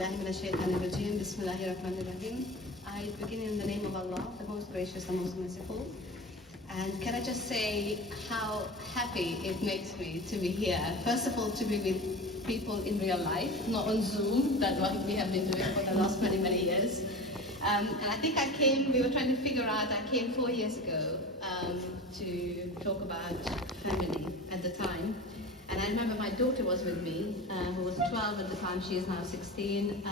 Bismillahirrahmanirrahim. I begin in the name of Allah, the most gracious and most merciful. And can I just say how happy it makes me to be here. First of all, to be with people in real life, not on Zoom, that's what we have been doing for the last many, many years. And I think we were trying to figure out, I came 4 years ago to talk about family at the time. And I remember my daughter was with me, who was 12 at the time. She is now 16.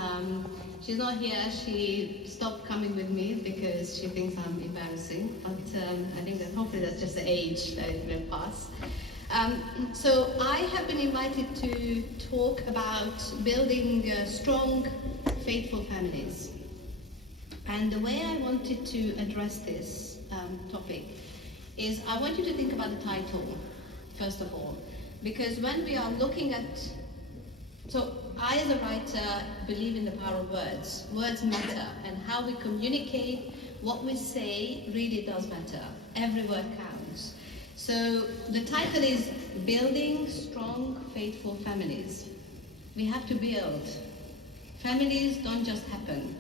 She's not here. She stopped coming with me because she thinks I'm embarrassing. But I think that hopefully that's just the age that it will pass. So I have been invited to talk about building strong, faithful families. And the way I wanted to address this topic is I want you to think about the title, first of all. Because when we are looking at, so I as a writer believe in the power of words. Words matter, and how we communicate, what we say really does matter. Every word counts. So the title is Building Strong, Faithful Families. We have to build. Families don't just happen.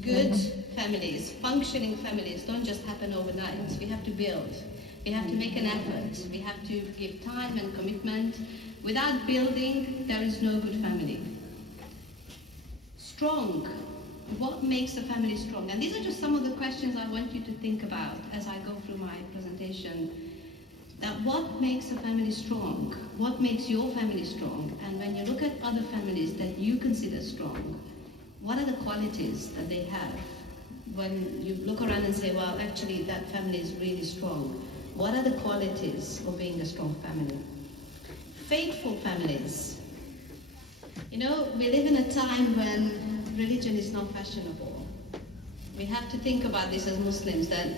Good families, functioning families don't just happen overnight. We have to build. We have to make an effort. We have to give time and commitment. Without building, there is no good family. Strong. What makes a family strong? And these are just some of the questions I want you to think about as I go through my presentation. That what makes a family strong? What makes your family strong? And when you look at other families that you consider strong, what are the qualities that they have? When you look around and say, well, actually that family is really strong. What are the qualities of being a strong family? Faithful families. You know, we live in a time when religion is not fashionable. We have to think about this as Muslims, that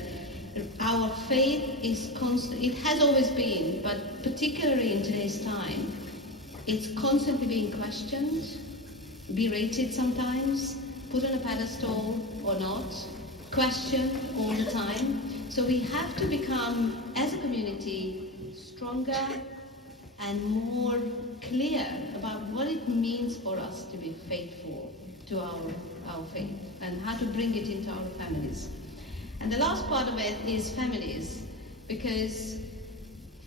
our faith is constant. It has always been, but particularly in today's time, it's constantly being questioned, berated sometimes, put on a pedestal or not, questioned all the time. So we have to become, as a community, stronger and more clear about what it means for us to be faithful to our faith and how to bring it into our families. And the last part of it is families, because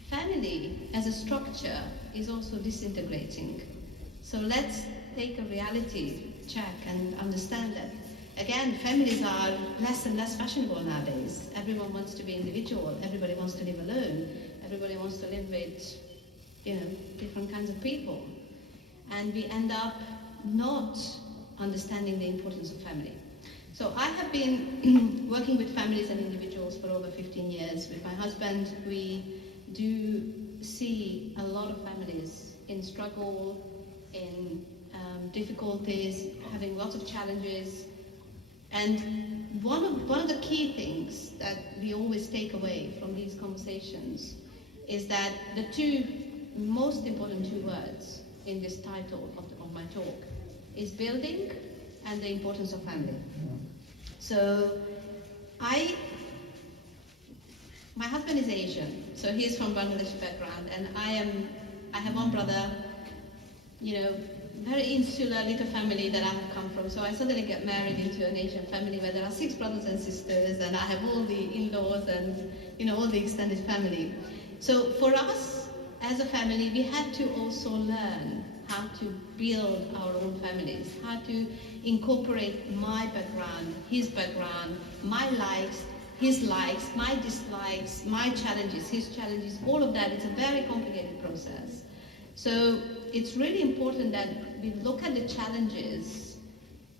family as a structure is also disintegrating. So let's take a reality check and understand that. Again, families are less and less fashionable nowadays. Everyone wants to be individual. Everybody wants to live alone. Everybody wants to live with, different kinds of people. And we end up not understanding the importance of family. So I have been working with families and individuals for over 15 years. With my husband, we do see a lot of families in struggle, in difficulties, having lots of challenges. And one of the key things that we always take away from these conversations is that the two most important two words in this title of my talk is building and the importance of family. So my husband is Asian, so he's from Bangladeshi background, and I have one brother, very insular little family that I have come from. So I suddenly get married into an Asian family where there are 6 brothers and sisters, and I have all the in-laws and all the extended family. So for us as a family, we had to also learn how to build our own families, how to incorporate my background, his background, my likes, his likes, my dislikes, my challenges, his challenges, all of that. It's a very complicated process. So it's really important that we look at the challenges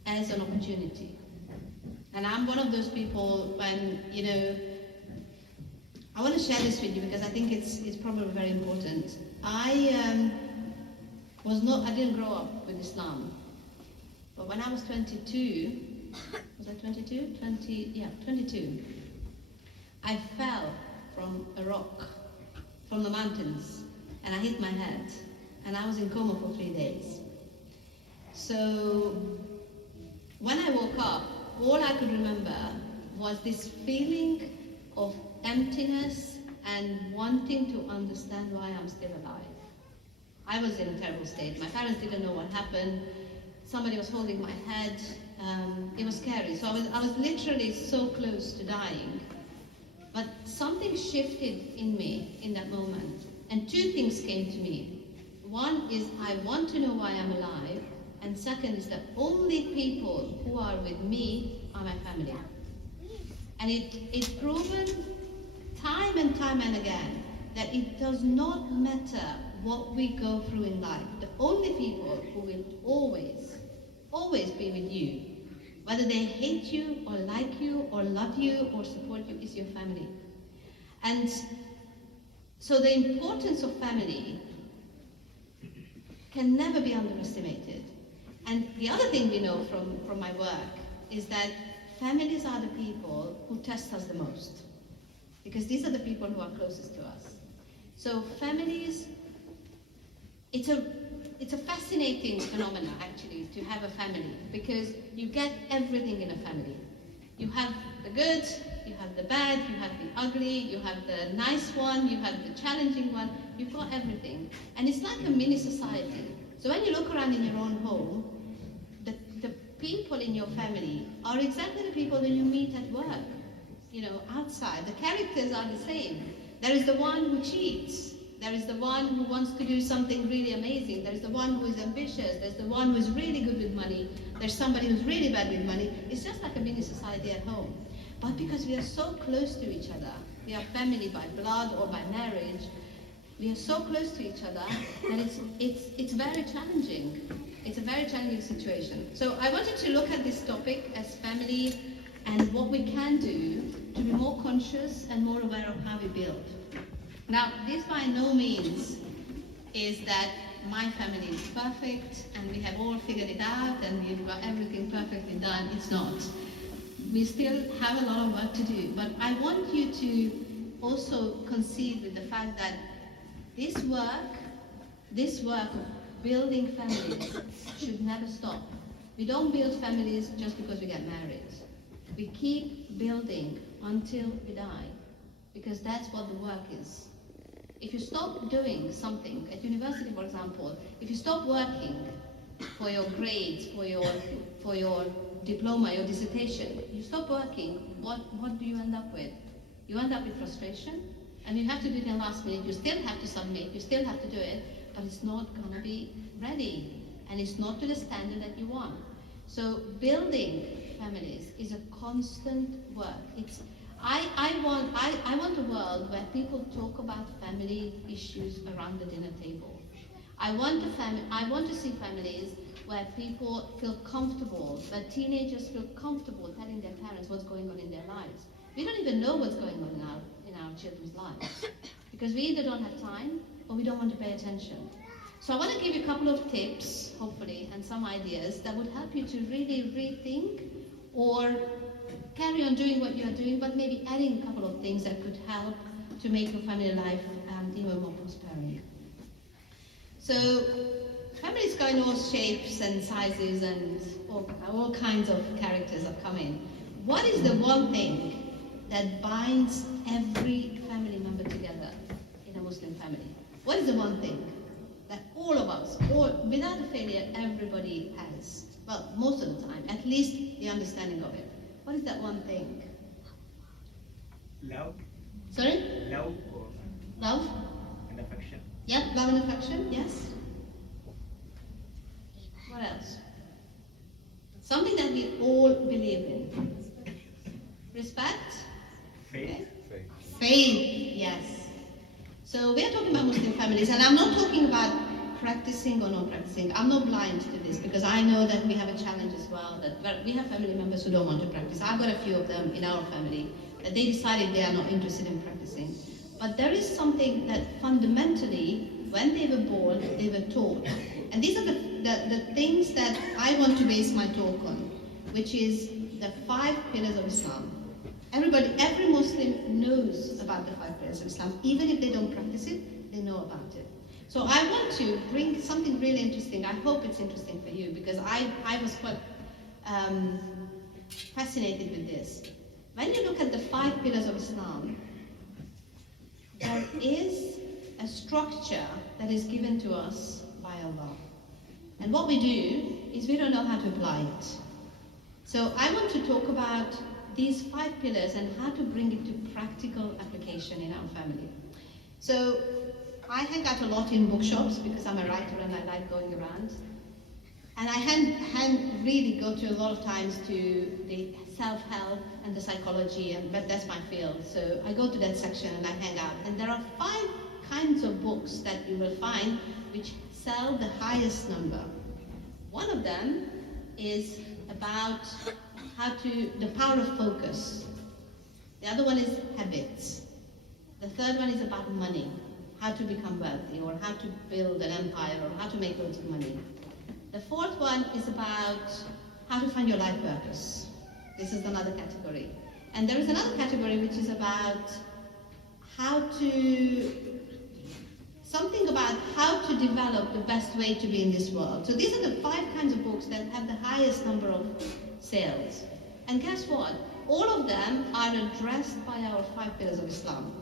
as an opportunity. And I'm one of those people when, I want to share this with you because I think it's probably very important. I didn't grow up with Islam. But when I was 22, was I 22? 22. I fell from a rock, from the mountains, and I hit my head. And I was in coma for 3 days. So when I woke up, all I could remember was this feeling of emptiness and wanting to understand why I'm still alive. I was in a terrible state. My parents didn't know what happened. somebody was holding my head. It was scary. So I was literally so close to dying. But something shifted in me in that moment. And two things came to me. One is I want to know why I'm alive. And second is the only people who are with me are my family. And it's proven time and time and again that it does not matter what we go through in life. The only people who will always be with you, whether they hate you or like you or love you or support you, is your family. And so the importance of family can never be underestimated. And the other thing we know from my work is that families are the people who test us the most, because these are the people who are closest to us. So families, it's a fascinating phenomenon actually to have a family, because you get everything in a family. You have the good, you have the bad, you have the ugly, you have the nice one, you have the challenging one, you've got everything. And it's like a mini society. So when you look around in your own home, the people in your family are exactly the people that you meet at work, outside. The characters are the same. There is the one who cheats. There is the one who wants to do something really amazing. There is the one who is ambitious. There's the one who is really good with money. There's somebody who's really bad with money. It's just like a mini society at home. But because we are so close to each other, we are family by blood or by marriage, we are so close to each other that it's very challenging. It's a very challenging situation. So I wanted to look at this topic as family and what we can do to be more conscious and more aware of how we build. Now, this by no means is that my family is perfect and we have all figured it out and we've got everything perfectly done. It's not. We still have a lot of work to do. But I want you to also conceive with the fact that this work of building families should never stop. We don't build families just because we get married. We keep building until we die, because that's what the work is. If you stop doing something at university, for example, if you stop working for your grades, for your diploma, your dissertation, you stop working, what do you end up with? You end up with frustration, and you have to do it in the last minute. You still have to submit, you still have to do it, but it's not going to be ready, and it's not to the standard that you want. So building families is a constant work. I want a world where people talk about family issues around the dinner table. I want to see families where people feel comfortable, where teenagers feel comfortable telling their parents what's going on in their lives. We don't even know what's going on in our children's lives, because we either don't have time or we don't want to pay attention. So I want to give you a couple of tips, hopefully, and some ideas that would help you to really rethink or carry on doing what you are doing, but maybe adding a couple of things that could help to make your family life even more prospering. So families come in all shapes and sizes, and all kinds of characters have come in. What is the one thing that binds every family member together in a Muslim family? What is the one thing that all of us, without a failure, everybody has? Well, most of the time, at least the understanding of it. What is that one thing? Love. Sorry? Love. Love? And affection. Yep, love and affection, yes. What else? Something that we all believe in. Respect? Faith. Okay. Faith, yes. So we are talking about Muslim families, and I'm not talking about practicing or not practicing. I'm not blind to this, because I know that we have a challenge as well, that we have family members who don't want to practice. I've got a few of them in our family that they decided they are not interested in practicing. But there is something that fundamentally, when they were born, they were taught. And these are the things that I want to base my talk on, which is the 5 pillars of Islam. Every Muslim knows about the 5 pillars of Islam. Even if they don't practice it, they know about it. So I want to bring something really interesting. I hope it's interesting for you, because I was quite fascinated with this. When you look at the 5 pillars of Islam, there is a structure that is given to us by Allah. And what we do is we don't know how to apply it. So I want to talk about these 5 pillars and how to bring it to practical application in our family. So I hang out a lot in bookshops because I'm a writer and I like going around. And I really go to a lot of times to the self-help and the psychology, but that's my field. So I go to that section and I hang out. And there are 5 kinds of books that you will find which sell the highest number. One of them is about the power of focus. The other one is habits. The third one is about money, how to become wealthy or how to build an empire or how to make loads of money. The fourth one is about how to find your life purpose. This is another category. And there is another category which is about something about how to develop the best way to be in this world. So these are the 5 kinds of books that have the highest number of sales. And guess what? All of them are addressed by our 5 pillars of Islam.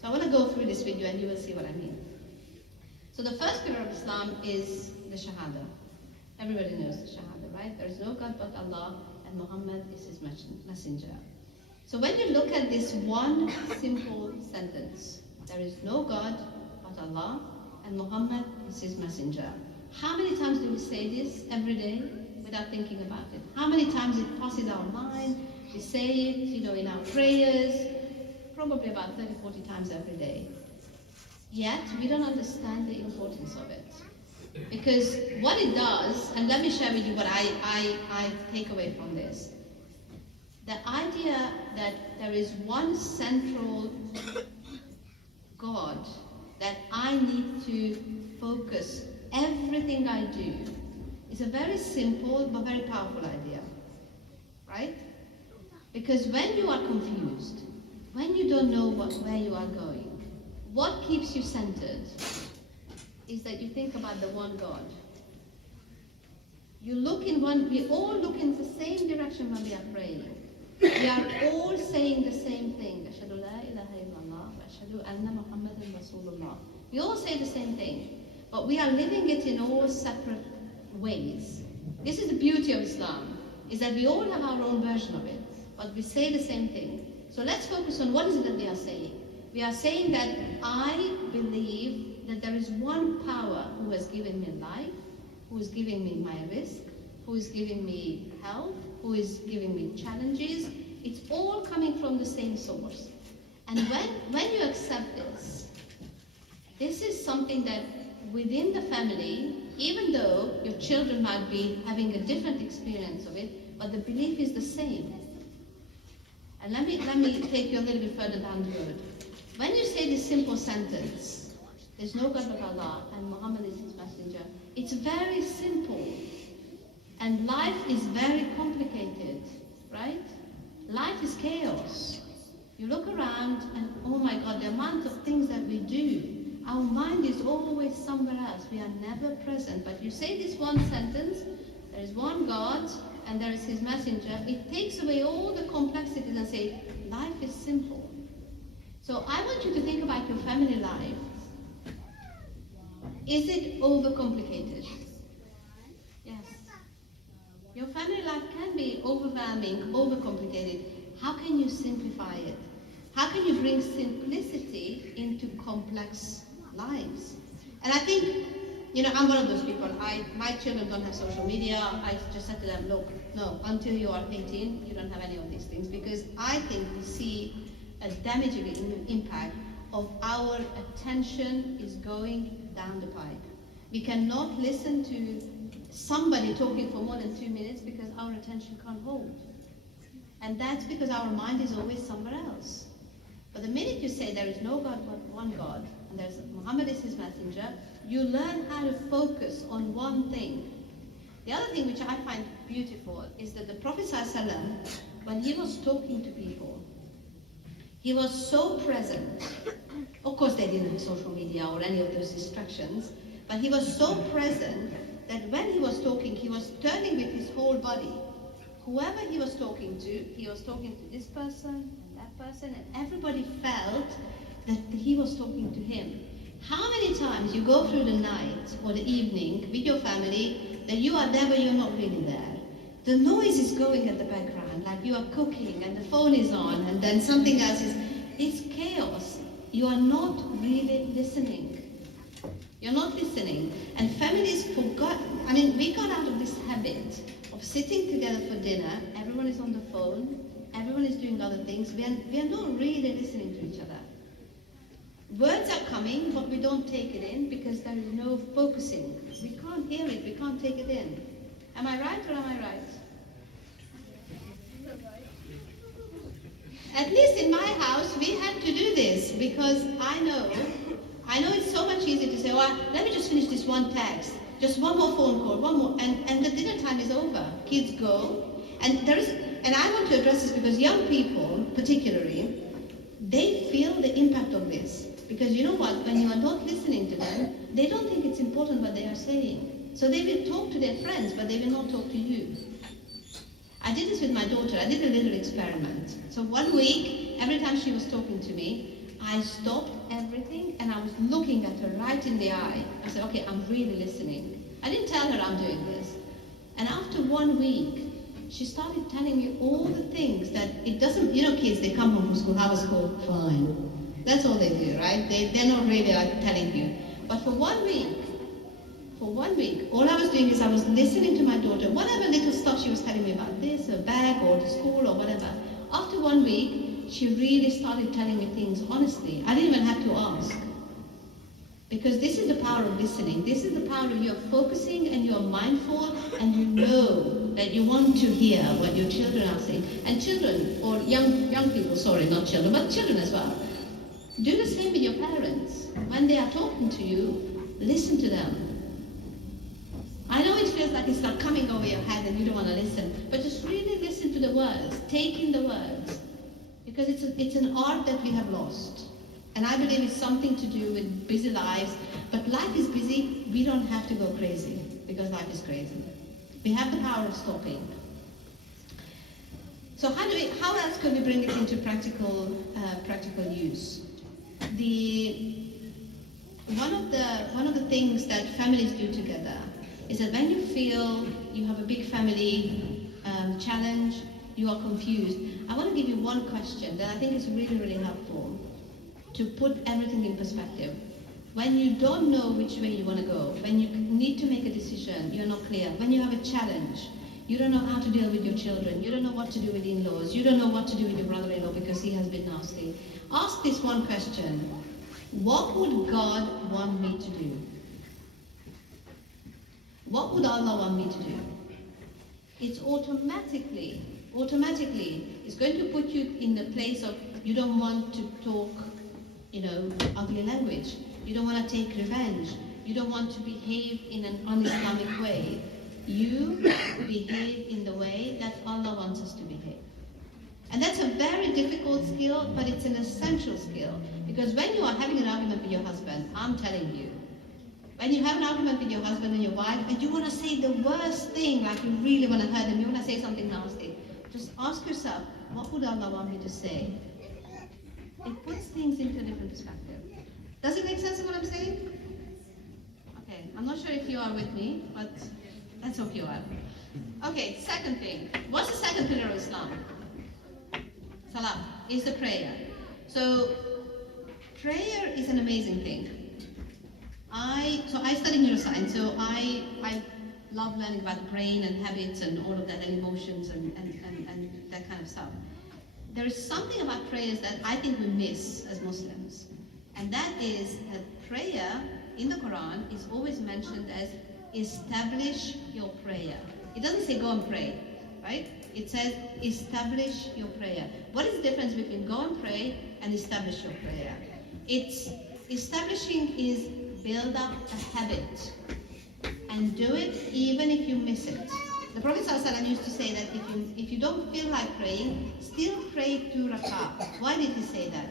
So I want to go through this with you and you will see what I mean. So the first pillar of Islam is the Shahada. Everybody knows the Shahada, right? There is no God but Allah and Muhammad is his messenger. So when you look at this one simple sentence, there is no God but Allah and Muhammad is his messenger. How many times do we say this every day without thinking about it? How many times it passes our mind? We say it, in our prayers, probably about 30, 40 times every day. Yet, we don't understand the importance of it. Because what it does, and let me share with you what I take away from this. The idea that there is one central God that I need to focus everything I do is a very simple but very powerful idea. Right? Because when you are confused, when you don't know where you are going, what keeps you centered is that you think about the one God. We all look in the same direction when we are praying. We are all saying the same thing. Ashhadu la ilaha illallah wa ashhadu anna Muhammadan Rasulullah. We all say the same thing, but we are living it in all separate ways. This is the beauty of Islam, is that we all have our own version of it, but we say the same thing. So let's focus on what is it that we are saying. We are saying that I believe that there is one power who has given me life, who is giving me my risk, who is giving me health, who is giving me challenges. It's all coming from the same source. And when you accept this is something that within the family, even though your children might be having a different experience of it, but the belief is the same. And let me take you a little bit further down the road. When you say this simple sentence, there's no God but Allah and Muhammad is his messenger, it's very simple. And life is very complicated, right? Life is chaos. You look around and oh my God, the amount of things that we do, our mind is always somewhere else. We are never present. But you say this one sentence, there is one God and there is his messenger, it takes away all the complexities and say, life is simple. So I want you to think about your family life. Is it overcomplicated? Yes. Your family life can be overwhelming, overcomplicated. How can you simplify it? How can you bring simplicity into complex lives? And I think, I'm one of those people. My children don't have social media. I just said to them, look, no, until you are 18, you don't have any of these things. Because I think we see a damaging impact of our attention is going down the pipe. We cannot listen to somebody talking for more than 2 minutes because our attention can't hold. And that's because our mind is always somewhere else. But the minute you say there is no God but one God, and there's Muhammad is his messenger, you learn how to focus on one thing. The other thing which I find beautiful is that the Prophet ﷺ, when he was talking to people, he was so present. Of course they didn't have social media or any of those distractions, but he was so present that when he was talking, he was turning with his whole body. Whoever he was talking to this person and that person, and everybody felt that he was talking to him. How many times you go through the night or the evening with your family that you are there but you're not really there? The noise is going at the background, like you are cooking and the phone is on and then something else is, it's chaos. You are not really listening. You're not listening. And families forgot, we got out of this habit of sitting together for dinner, everyone is on the phone, everyone is doing other things, we are not really listening to each other. Words are coming, but we don't take it in because there is no focusing. We can't hear it, we can't take it in. Am I right or am I right? At least in my house, we had to do this because I know it's so much easier to say, well, let me just finish this one text, just one more phone call, one more, and the dinner time is over. Kids go, and I want to address this because young people, particularly, they feel the impact of this. Because you know what, when you are not listening to them, they don't think it's important what they are saying. So they will talk to their friends, but they will not talk to you. I did this with my daughter. I did a little experiment. So one week, every time she was talking to me, I stopped everything and I was looking at her right in the eye. I said, okay, I'm really listening. I didn't tell her I'm doing this. And after 1 week, she started telling me all the things that it doesn't, kids, they come home from school, how was school? Fine. That's all they do, right? They're not really like telling you. But for 1 week, all I was doing is I was listening to my daughter, whatever little stuff she was telling me about this, her bag, or the school, or whatever. After 1 week, she really started telling me things honestly. I didn't even have to ask. Because this is the power of listening. This is the power of you focusing and you're mindful and you know that you want to hear what your children are saying. And children, or young people, sorry, not children, but children as well. Do the same with your parents. When they are talking to you, listen to them. I know it feels like it's not coming over your head and you don't want to listen, but just really listen to the words, take in the words. Because it's an art that we have lost. And I believe it's something to do with busy lives, but life is busy, we don't have to go crazy, because life is crazy. We have the power of stopping. So how else can we bring it into practical use? One of the things that families do together is that when you feel you have a big family challenge, you are confused, I want to give you one question that I think is really, really helpful to put everything in perspective. When you don't know which way you want to go, when you need to make a decision, you're not clear, when you have a challenge, you don't know how to deal with your children, you don't know what to do with in-laws, you don't know what to do with your brother-in-law because he has been nasty. Ask this one question: what would God want me to do? What would Allah want me to do? It's automatically, it's going to put you in the place of you don't want to talk, ugly language. You don't want to take revenge. You don't want to behave in an un-Islamic way. You behave in the way that Allah wants us to behave. And that's a very difficult skill, but it's an essential skill. Because when you are having an argument with your husband, I'm telling you, when you have an argument with your husband and your wife, and you want to say the worst thing, like you really want to hurt them, you want to say something nasty, just ask yourself, what would Allah want me to say? It puts things into a different perspective. Does it make sense of what I'm saying? Okay, I'm not sure if you are with me, but let's hope you are. Okay, second thing. What's the second pillar of Islam? Salah is the prayer. So prayer is an amazing thing. I study neuroscience, so I love learning about the brain and habits and all of that, and emotions and that kind of stuff. There is something about prayers that I think we miss as Muslims, and that is that prayer in the Quran is always mentioned as establish your prayer. It doesn't say go and pray, right? It says establish your prayer. What is the difference between go and pray and establish your prayer? Establishing is build up a habit and do it even if you miss it. The Prophet ﷺ used to say that if you don't feel like praying, still pray 2 rak'ah. Why did he say that?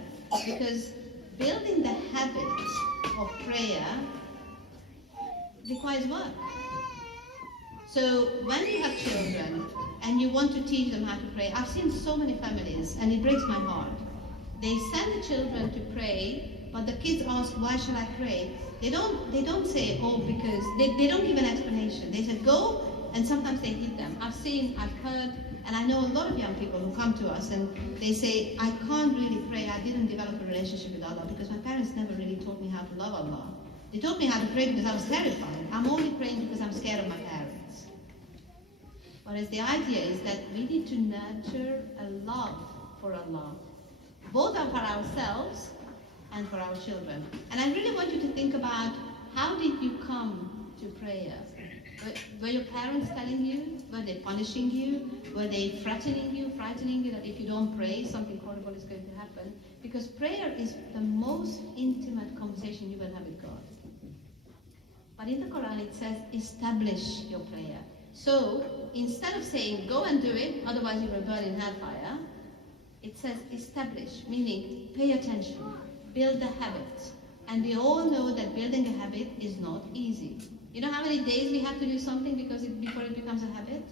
Because building the habit of prayer requires work. So when you have children and you want to teach them how to pray, I've seen so many families, and it breaks my heart. They send the children to pray but the kids ask, why should I pray? They don't say, oh, because they don't give an explanation. They said, go, and sometimes they hit them. I've heard, and I know a lot of young people who come to us and they say, I can't really pray. I didn't develop a relationship with Allah because my parents never really taught me how to love Allah. They taught me how to pray because I was terrified. I'm only praying because I'm scared of my parents. Whereas the idea is that we need to nurture a love for Allah, both for ourselves and for our children. And I really want you to think about, how did you come to prayer? Were your parents telling you? Were they punishing you? Were they frightening you that if you don't pray, something horrible is going to happen? Because prayer is the most intimate conversation you will have with God. But in the Quran it says, establish your prayer. So instead of saying, go and do it, otherwise you will burn in hellfire, it says establish, meaning pay attention, build the habit. And we all know that building a habit is not easy. You know how many days we have to do something before it becomes a habit?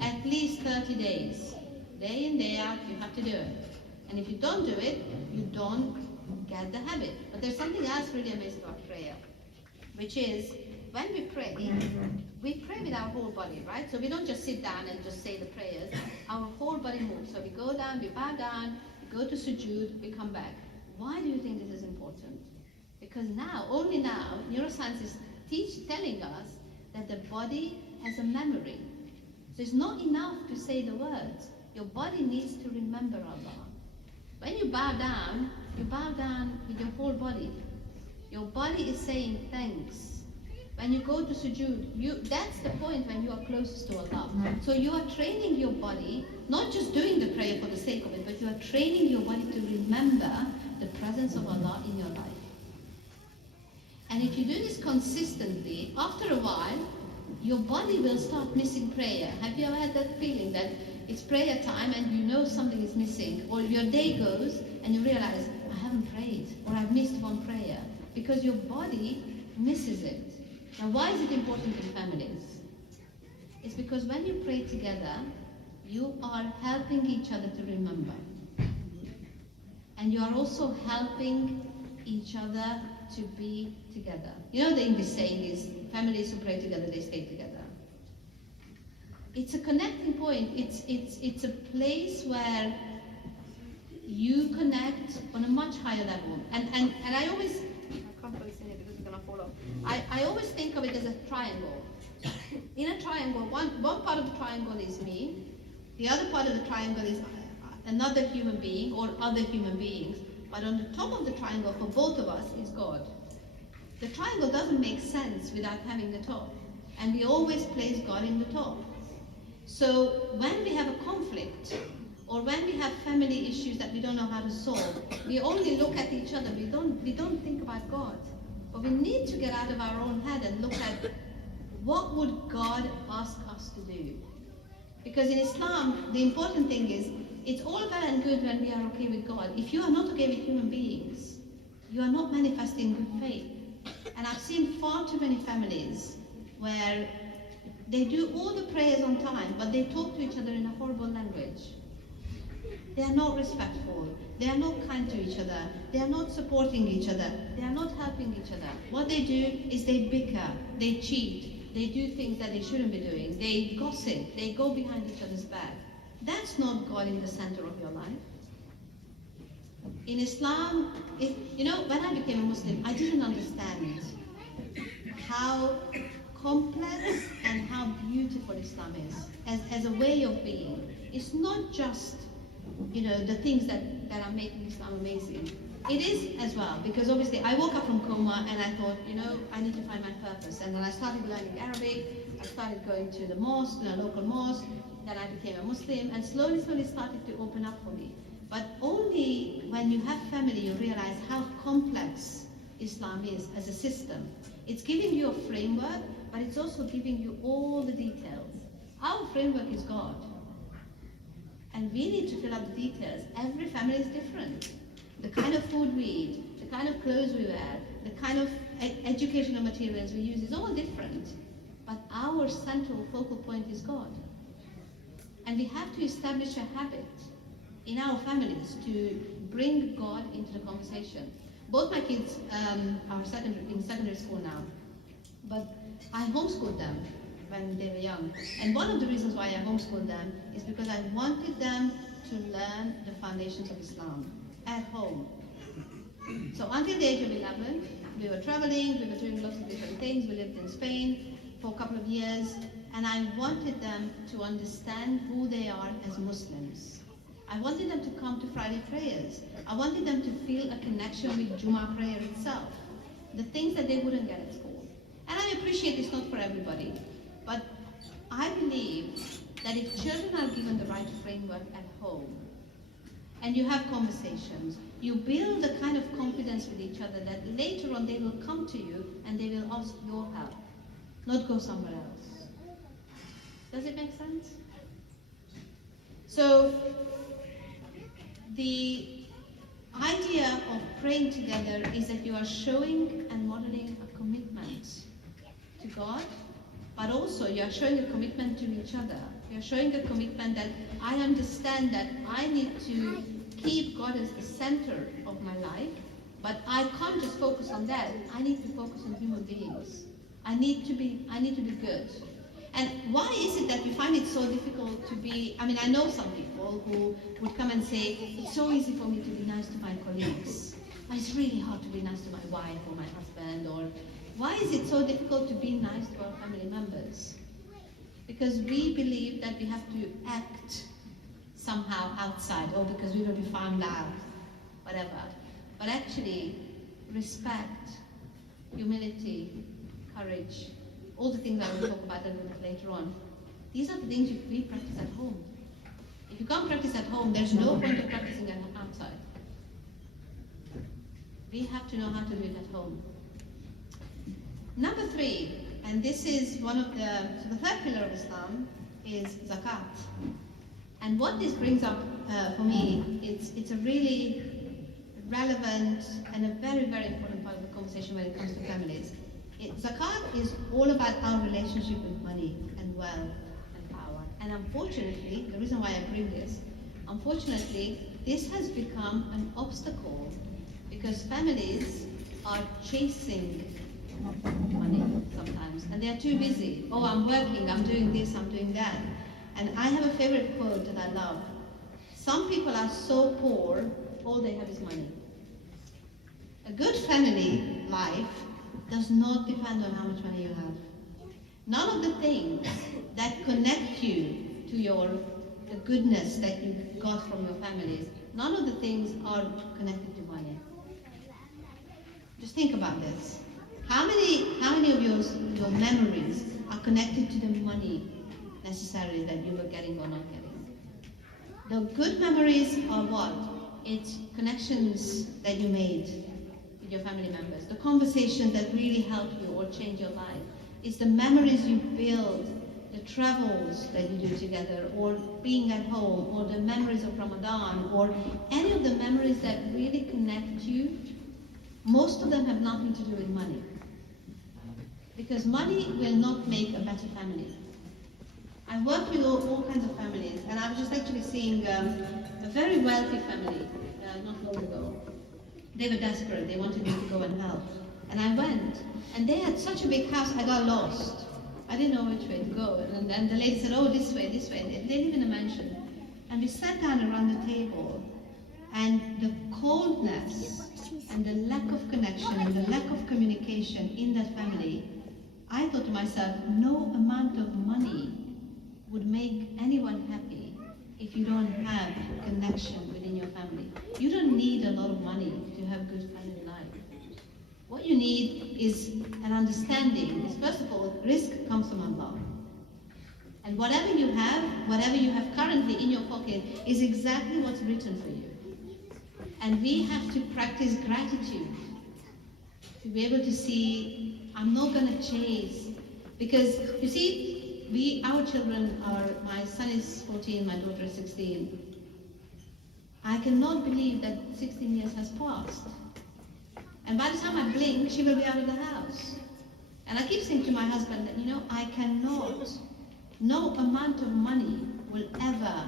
At least 30 days. Day in, day out, you have to do it. And if you don't do it, you don't get the habit. But there's something else really amazing about prayer, which is, when we pray with our whole body, right? So we don't just sit down and just say the prayers. Our whole body moves. So we go down, we bow down, we go to sujood, we come back. Why do you think this is important? Because only now, neuroscience is telling us that the body has a memory. So it's not enough to say the words. Your body needs to remember Allah. When you bow down with your whole body. Your body is saying thanks. When you go to sujood, that's the point when you are closest to Allah. So you are training your body, not just doing the prayer for the sake of it, but you are training your body to remember the presence of Allah in your life. And if you do this consistently, after a while, your body will start missing prayer. Have you ever had that feeling that it's prayer time and you know something is missing? Or your day goes and you realize, I haven't prayed, or I've missed one prayer. Because your body misses it. Now, why is it important in families? It's because when you pray together, you are helping each other to remember. And you are also helping each other to be together. You know the English saying is, families who pray together, they stay together. It's a connecting point. It's a place where you connect on a much higher level. And I always, I can't really say it because it's gonna fall off. I always think of it as a triangle. In a triangle, one part of the triangle is me, the other part of the triangle is another human being or other human beings. But on the top of the triangle for both of us is God. The triangle doesn't make sense without having the top. And we always place God in the top. So when we have a conflict, or when we have family issues that we don't know how to solve, we only look at each other. We don't think about God. But we need to get out of our own head and look at, what would God ask us to do? Because in Islam, the important thing is, it's all well and good when we are okay with God. If you are not okay with human beings, you are not manifesting good faith. And I've seen far too many families where they do all the prayers on time, but they talk to each other in a horrible language. They are not respectful. They are not kind to each other. They are not supporting each other. They are not helping each other. What they do is they bicker, they cheat, they do things that they shouldn't be doing. They gossip, they go behind each other's back. That's not God in the center of your life. In Islam, when I became a Muslim, I didn't understand how complex and how beautiful Islam is as a way of being. It's not just, the things that are making Islam amazing. It is as well, because obviously I woke up from coma and I thought, I need to find my purpose. And then I started learning Arabic, I started going to the mosque, the local mosque, then I became a Muslim, and slowly started to open up for me. But only when you have family you realize how complex Islam is as a system. It's giving you a framework, but it's also giving you all the details. Our framework is God. And we need to fill up the details. Every family is different. The kind of food we eat, the kind of clothes we wear, the kind of educational materials we use is all different. But our central focal point is God. And we have to establish a habit in our families to bring God into the conversation. Both my kids are in secondary school now, but I homeschooled them when they were young. And one of the reasons why I homeschooled them is because I wanted them to learn the foundations of Islam at home. So until the age of 11, we were traveling, we were doing lots of different things. We lived in Spain for a couple of years, and I wanted them to understand who they are as Muslims. I wanted them to come to Friday prayers. I wanted them to feel a connection with Jummah prayer itself, the things that they wouldn't get at school. And I appreciate it's not for everybody, but I believe that if children are given the right framework at home, and you have conversations, you build a kind of confidence with each other that later on they will come to you and they will ask your help, not go somewhere else. Does it make sense? So, the idea of praying together is that you are showing and modeling a commitment to God, but also you are showing a commitment to each other. You are showing a commitment that I understand that I need to keep God as the center of my life, but I can't just focus on that. I need to focus on human beings. I need to be good. And why is it that we find it so difficult to be, I know some people who would come and say, it's so easy for me to be nice to my colleagues, but it's really hard to be nice to my wife or my husband, or why is it so difficult to be nice to our family members? Because we believe that we have to act somehow outside, or because we will be found out, whatever. But actually, respect, humility, courage, all the things I will talk about a little bit later on, these are the things we practice at home. If you can't practice at home, there's no point of practicing it outside. We have to know how to do it at home. Number 3, and this is one of the third pillar of Islam is zakat. And what this brings up for me, it's a really relevant and a very, very important part of the conversation when it comes to families. Zakat is all about our relationship with money and wealth and power. And unfortunately, the reason why I bring this, unfortunately, this has become an obstacle because families are chasing money sometimes, and they are too busy. Oh, I'm working, I'm doing this, I'm doing that. And I have a favorite quote that I love. Some people are so poor, all they have is money. A good family life does not depend on how much money you have. None of the things that connect you to the goodness that you got from your families, none of the things are connected to money. Just think about this. How many of your memories are connected to the money necessarily that you were getting or not getting? The good memories are what? It's connections that you made with your family members, the conversations that really helped you or changed your life. It's the memories you build, the travels that you do together, or being at home, or the memories of Ramadan, or any of the memories that really connect you. Most of them have nothing to do with money. Because money will not make a better family. I work with all kinds of families, and I was just actually seeing a very wealthy family not long ago. They were desperate, they wanted me to go and help. And I went, and they had such a big house, I got lost. I didn't know which way to go. And the lady said, oh, this way, this way. They live in a mansion. And we sat down around the table, and the coldness and the lack of connection and the lack of communication in that family, I thought to myself, no amount of money would make anyone happy if you don't have connection within your family. You don't need a lot of money to have good family life. What you need is an understanding. First of all, risk comes from Allah. And whatever you have currently in your pocket is exactly what's written for you. And we have to practice gratitude to be able to see, I'm not going to chase. Because, you see, our children are, my son is 14, my daughter is 16. I cannot believe that 16 years has passed. And by the time I blink, she will be out of the house. And I keep saying to my husband that, I cannot, no amount of money will ever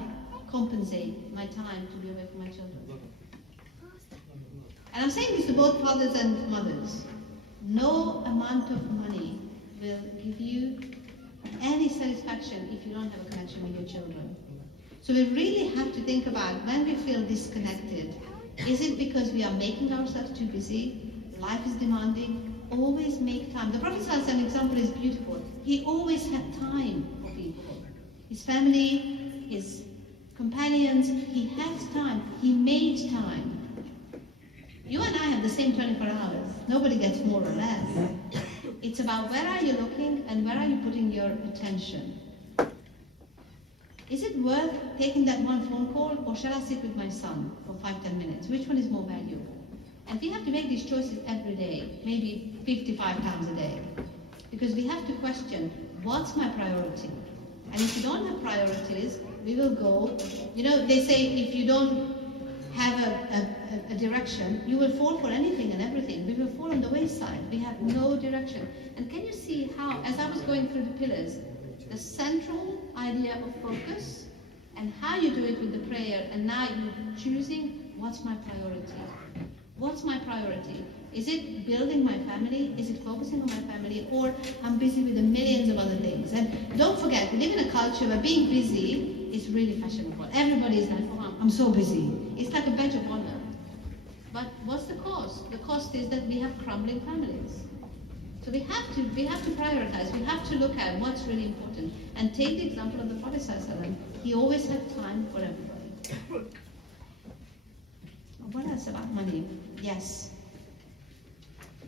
compensate my time to be away from my children. And I'm saying this to both fathers and mothers. No amount of money will give you any satisfaction if you don't have a connection with your children. So we really have to think about when we feel disconnected. Is it because we are making ourselves too busy? Life is demanding. Always make time. The Prophet ﷺ example is beautiful. He always had time for people. His family, his companions, he had time. He made time. You and I have the same 24 hours. Nobody gets more or less. It's about where are you looking and where are you putting your attention. Is it worth taking that one phone call, or shall I sit with my son for 5-10 minutes? Which one is more valuable? And we have to make these choices every day, maybe 55 times a day. Because we have to question, what's my priority? And if you don't have priorities, we will go, they say if you don't have a direction, you will fall for anything and everything. We will fall on the wayside. We have no direction. And can you see how, as I was going through the pillars, the central idea of focus and how you do it with the prayer, and now you're choosing what's my priority. What's my priority? Is it building my family? Is it focusing on my family? Or I'm busy with the millions of other things? And don't forget, we live in a culture where being busy is really fashionable. Everybody is like, oh, I'm so busy. It's like a badge of honor. But what's the cost? The cost is that we have crumbling families. So we have to prioritize. We have to look at what's really important. And take the example of the Prophet ﷺ. He always had time for everybody. What else about money? Yes.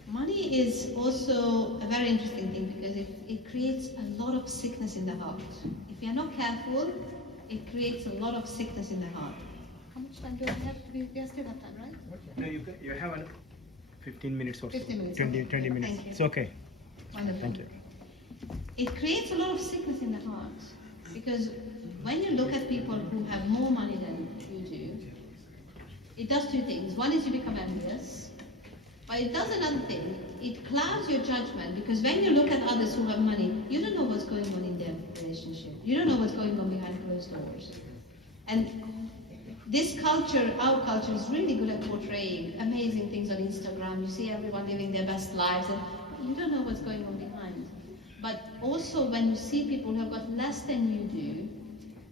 Money is also a very interesting thing because it creates a lot of sickness in the heart. If you are not careful, it creates a lot of sickness in the heart. How much time do I have? We still have time, right? No, you have 15 minutes or so. 15 minutes. 20 Okay. minutes. Thank you. It's okay. Wonderful. Thank you. It creates a lot of sickness in the heart because when you look at people who have more money than you do, it does two things. One is you become envious, but it does another thing. It clouds your judgment because when you look at others who have money, you don't know what's going on in their relationship. You don't know what's going on behind closed doors. And this culture, our culture, is really good at portraying amazing things on Instagram. You see everyone living their best lives, and you don't know what's going on behind. But also when you see people who have got less than you do,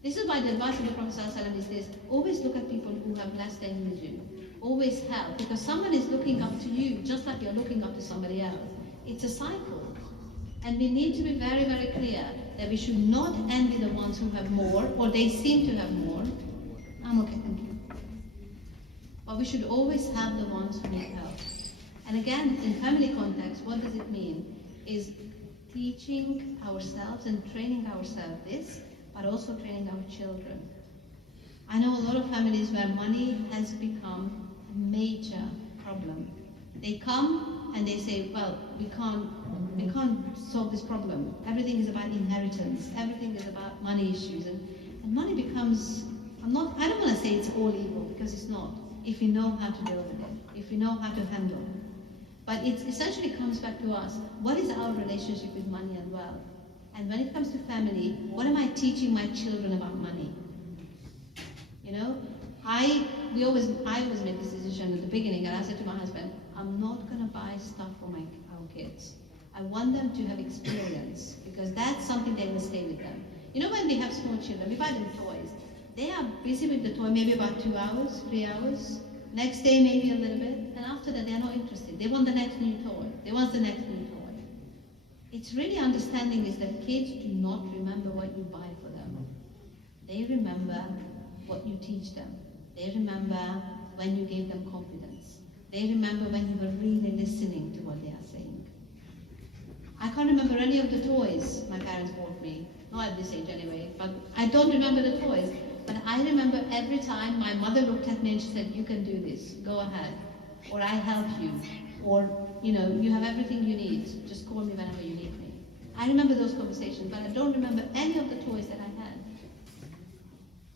this is why the advice of the Prophet ﷺ is this: always look at people who have less than you do. Always help, because someone is looking up to you just like you're looking up to somebody else. It's a cycle. And we need to be very, very clear that we should not envy the ones who have more, or they seem to have more. I'm okay, thank you. But we should always have the ones who need help. And again, in family context, what does it mean? Is teaching ourselves and training ourselves this, but also training our children. I know a lot of families where money has become a major problem. They come and they say, well, we can't solve this problem. Everything is about inheritance. Everything is about money issues. And money becomes, I don't want to say it's all evil, because it's not, if you know how to deal with it, if you know how to handle it. But it essentially comes back to us. What is our relationship with money and wealth? And when it comes to family, what am I teaching my children about money? I always made this decision at the beginning, and I said to my husband, I'm not going to buy stuff for our kids. I want them to have experience, because that's something they will stay with them. When we have small children, we buy them toys. They are busy with the toy maybe about 2 hours, 3 hours. Next day maybe a little bit, and after that they're not interested. They want the next new toy. They want the next new toy. It's really understanding is that kids do not remember what you buy for them. They remember what you teach them. They remember when you gave them confidence. They remember when you were really listening to what they are saying. I can't remember any of the toys my parents bought me. Not at this age anyway, but I don't remember the toys. But I remember every time my mother looked at me and she said, you can do this, go ahead. Or I help you. Or, you have everything you need. Just call me whenever you need me. I remember those conversations, but I don't remember any of the toys that I had.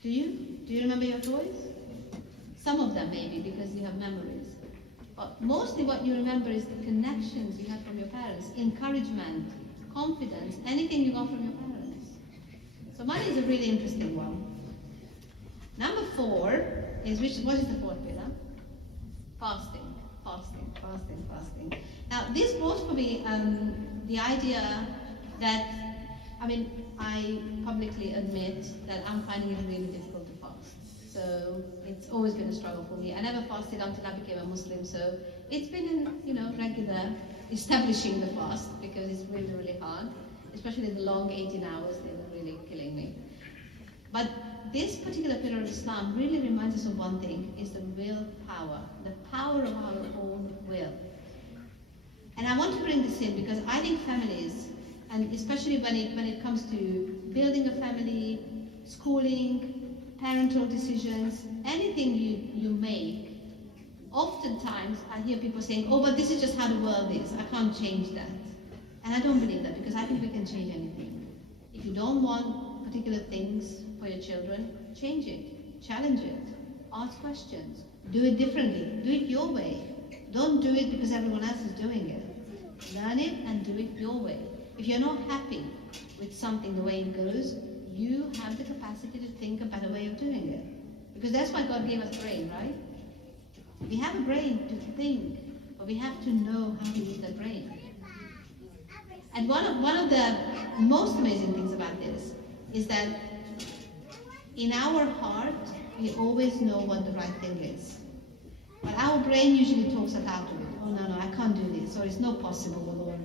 Do you? Do you remember your toys? Some of them maybe, because you have memories. But mostly what you remember is the connections you had from your parents, encouragement, confidence, anything you got from your parents. So money is a really interesting one. Number 4 is, what is the 4th pillar? Fasting. Fasting. Now, this brought for me the idea that, I mean, I publicly admit that I'm finding it really difficult to fast. So it's always been a struggle for me. I never fasted until I became a Muslim, so it's been, regular establishing the fast because it's really, really hard, especially the long 18 hours. They were really killing me. But this particular pillar of Islam really reminds us of one thing, is the will power, the power of our own will. And I want to bring this in because I think families, and especially when it comes to building a family, schooling, parental decisions, anything you make, oftentimes I hear people saying, oh, but this is just how the world is, I can't change that. And I don't believe that, because I think we can change anything. If you don't want particular things for your children, change it, challenge it, ask questions, do it differently, do it your way. Don't do it because everyone else is doing it. Learn it and do it your way. If you're not happy with something the way it goes, you have the capacity to think a better way of doing it. Because that's why God gave us a brain, right? We have a brain to think, but we have to know how to use that brain. And one of the most amazing things about this is that in our heart, we always know what the right thing is. But our brain usually talks us out of it. Oh, no, I can't do this, or it's not possible, or,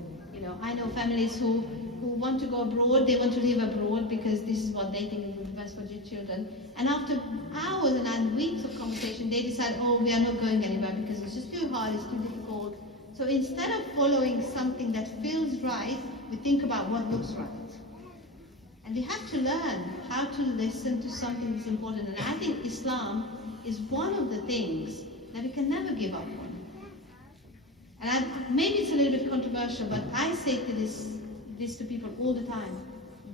I know families who want to go abroad, they want to live abroad because this is what they think is the best for their children. And after hours and weeks of conversation, they decide, oh, we are not going anywhere because it's just too hard, it's too difficult. So instead of following something that feels right, we think about what looks right. And we have to learn how to listen to something that's important. And I think Islam is one of the things that we can never give up on. And maybe it's a little bit controversial, but I say this to people all the time.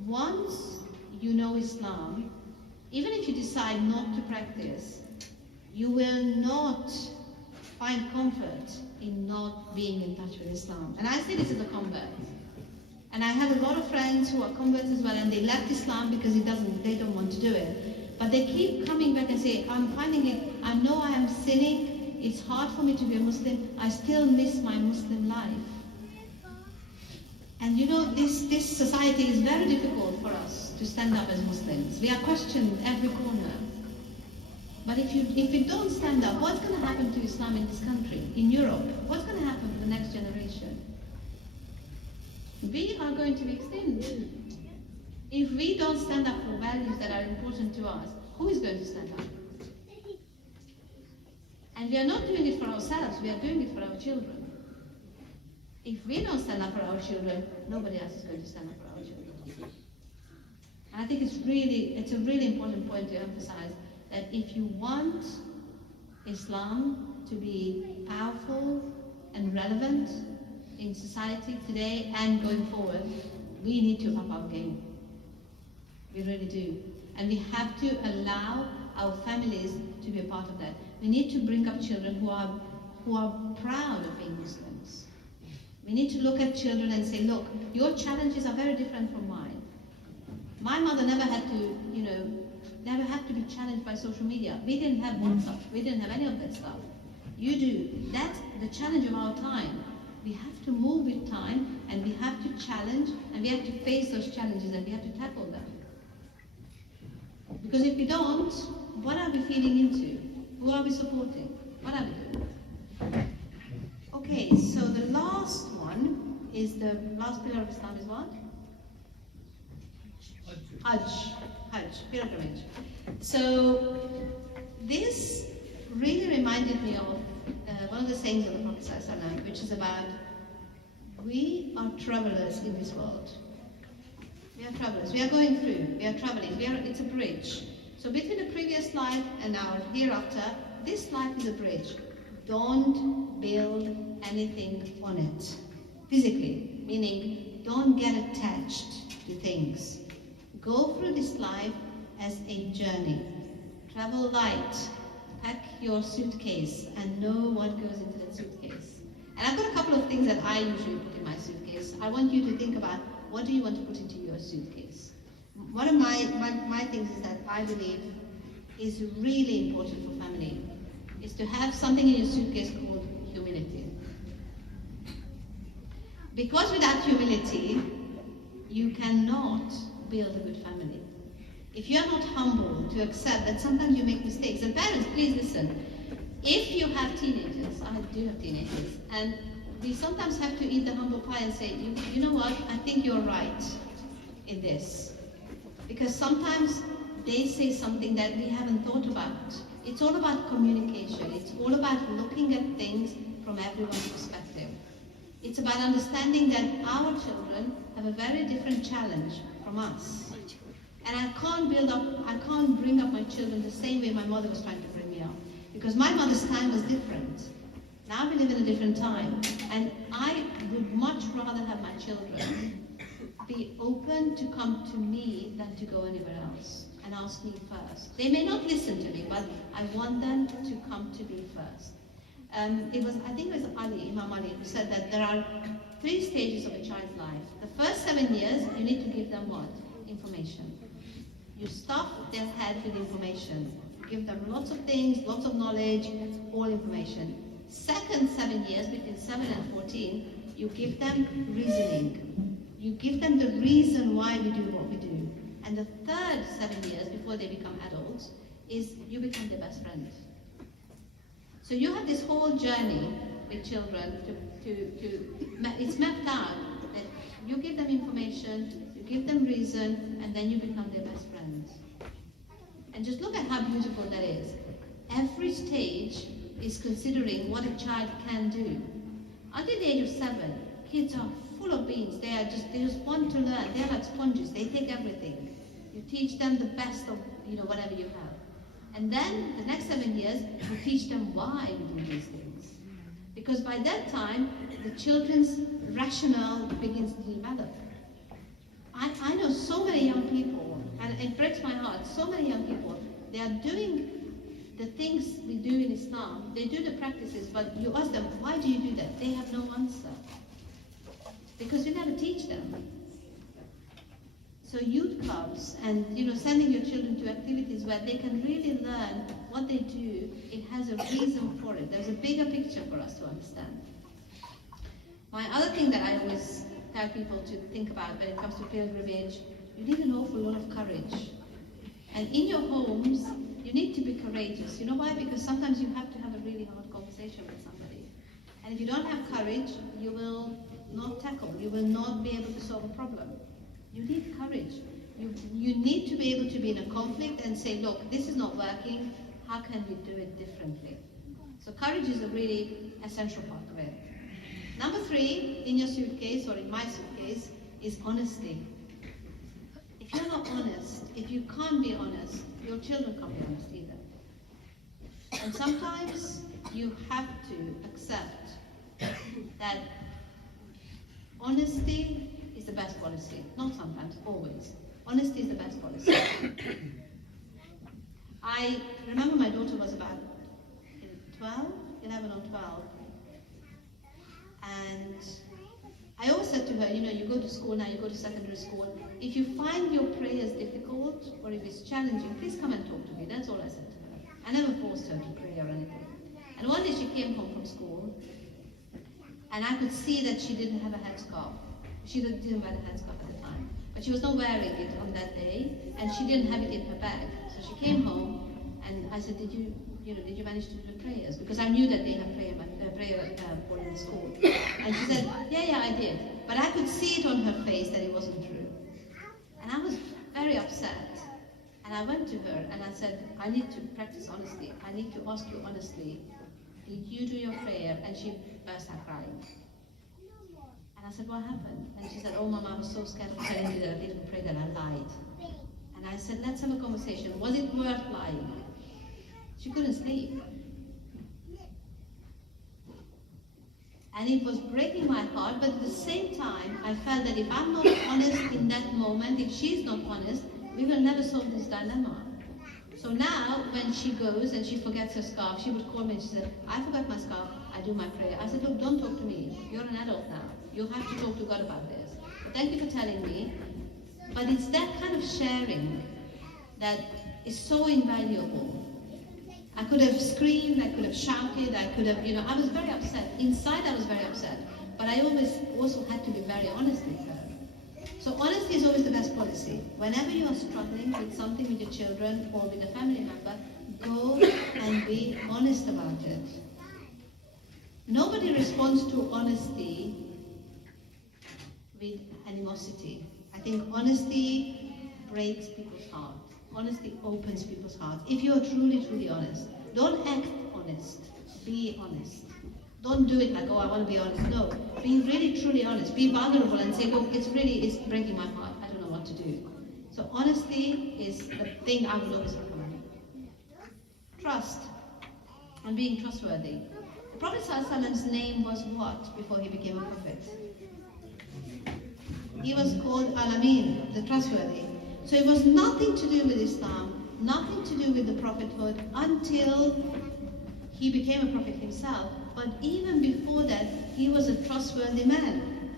Once you know Islam, even if you decide not to practice, you will not find comfort in not being in touch with Islam. And I say this as a convert. And I have a lot of friends who are converts as well, and they left Islam because they don't want to do it. But they keep coming back and say, I'm finding it, I know I am sinning, it's hard for me to be a Muslim, I still miss my Muslim life. And this society is very difficult for us to stand up as Muslims. We are questioned every corner. But if you don't stand up, what's going to happen to Islam in this country, in Europe? What's going to happen to the next generation? We are going to be extinct. If we don't stand up for values that are important to us, who is going to stand up? And we are not doing it for ourselves, we are doing it for our children. If we don't stand up for our children, nobody else is going to stand up for our children. And I think it's a really important point to emphasize that if you want Islam to be powerful and relevant in society today and going forward, we need to up our game. We really do. And we have to allow our families to be a part of that. We need to bring up children who are proud of being Muslims. We need to look at children and say, look, your challenges are very different from mine. My mother never had to be challenged by social media. We didn't have WhatsApp. We didn't have any of that stuff. You do. That's the challenge of our time. We have to move with time, and we have to challenge, and we have to face those challenges, and we have to tackle them. Because if we don't, what are we feeding into? Who are we supporting? What are we doing? Okay, so the last one is the last pillar of Islam is what? Hajj, pilgrimage. So this really reminded me of one of the sayings of the Prophet ﷺ, which is about, we are travelers in this world. We are travelers. We are going through. We are traveling. It's a bridge. So between the previous life and our hereafter, this life is a bridge. Don't build anything on it. Physically, meaning don't get attached to things. Go through this life as a journey. Travel light. Pack your suitcase and know what goes into that suitcase. And I've got a couple of things that I usually put in my suitcase. I want you to think about, what do you want to put into your suitcase? One of my things is that I believe is really important for family, is to have something in your suitcase called humility. Because without humility, you cannot build a good family. If you are not humble to accept that sometimes you make mistakes, and parents, please listen. If you have teenagers, I do have teenagers, and we sometimes have to eat the humble pie and say, you know what, I think you're right in this. Because sometimes they say something that we haven't thought about. It's all about communication. It's all about looking at things from everyone's perspective. It's about understanding that our children have a very different challenge from us. And I can't bring up my children the same way my mother was trying to bring me up. Because my mother's time was different. Now we live in a different time. And I would much rather have my children be open to come to me than to go anywhere else and ask me first. They may not listen to me, but I want them to come to me first. I think it was Imam Ali, who said that there are 3 stages of a child's life. The first 7 years, you need to give them what? Information. You stuff their head with information. You give them lots of things, lots of knowledge, all information. Second 7 years, between 7 and 14, you give them reasoning. You give them the reason why we do what we do. And the third 7 years, before they become adults, is you become their best friend. So you have this whole journey with children it's mapped out that you give them information, you give them reason, and then you become their best friend. And just look at how beautiful that is. Every stage is considering what a child can do. Until the age of 7, kids are full of beans. They just want to learn. They're like sponges. They take everything. You teach them the best of whatever you have. And then the next 7 years, you teach them why we do these things. Because by that time, the children's rationale begins to develop. I know so many young people, and it breaks my heart, so many young people, they are doing the things we do in Islam. They do the practices, but you ask them, why do you do that? They have no answer. Because we never teach them. So youth clubs and sending your children to activities where they can really learn what they do, it has a reason for it. There's a bigger picture for us to understand. My other thing that I always tell people to think about when it comes to pilgrimage, you need an awful lot of courage. And in your homes, you need to be courageous. You know why? Because sometimes you have to have a really hard conversation with somebody. And if you don't have courage, you will not tackle. You will not be able to solve a problem. You need courage. You need to be able to be in a conflict and say, look, this is not working. How can we do it differently? So courage is a really essential part of it. Number 3, in your suitcase, or in my suitcase, is honesty. If you're not honest, if you can't be honest, your children can't be honest either. And sometimes you have to accept that honesty is the best policy. Not sometimes, always. Honesty is the best policy. I remember my daughter was about 11 or 12. And I always said to her, you go to school now, you go to secondary school. If you find your prayers difficult or if it's challenging, please come and talk to me. That's all I said to her. I never forced her to pray or anything. And one day she came home from school and I could see that she didn't have a headscarf. She didn't wear a headscarf at the time. But she was not wearing it on that day and she didn't have it in her bag. So she came home and I said, did you manage to do the prayers? Because I knew that they have prayer board in school. And she said, yeah, I did. But I could see it on her face that it wasn't true. And I was very upset. And I went to her and I said, I need to practice honesty. I need to ask you honestly, did you do your prayer? And she burst out crying. And I said, what happened? And she said, oh, Mom, I was so scared of telling you that I didn't pray, that I lied. And I said, let's have a conversation. Was it worth lying? She couldn't sleep. And it was breaking my heart, but at the same time, I felt that if I'm not honest in that moment, if she's not honest, we will never solve this dilemma. So now, when she goes and she forgets her scarf, she would call me and she said, I forgot my scarf, I do my prayer. I said, look, don't talk to me. You're an adult now. You have to talk to God about this. But thank you for telling me. But it's that kind of sharing that is so invaluable. I could have screamed, I could have shouted, I could have, I was very upset. Inside I was very upset. but I always also had to be very honest with her. So honesty is always the best policy. Whenever you are struggling with something with your children or with a family member, go and be honest about it. Nobody responds to honesty with animosity. I think honesty breaks people's heart. Honesty opens people's hearts. If you are truly, truly honest, don't act honest. Be honest. Don't do it like, oh, I want to be honest. No, be really, truly honest. Be vulnerable and say, look, it's breaking my heart. I don't know what to do. So honesty is the thing I would always recommend. Trust and being trustworthy. The Prophet ﷺ's name was what before he became a prophet? He was called Al-Amin, the trustworthy. So it was nothing to do with Islam, nothing to do with the prophethood until he became a prophet himself. But even before that, he was a trustworthy man.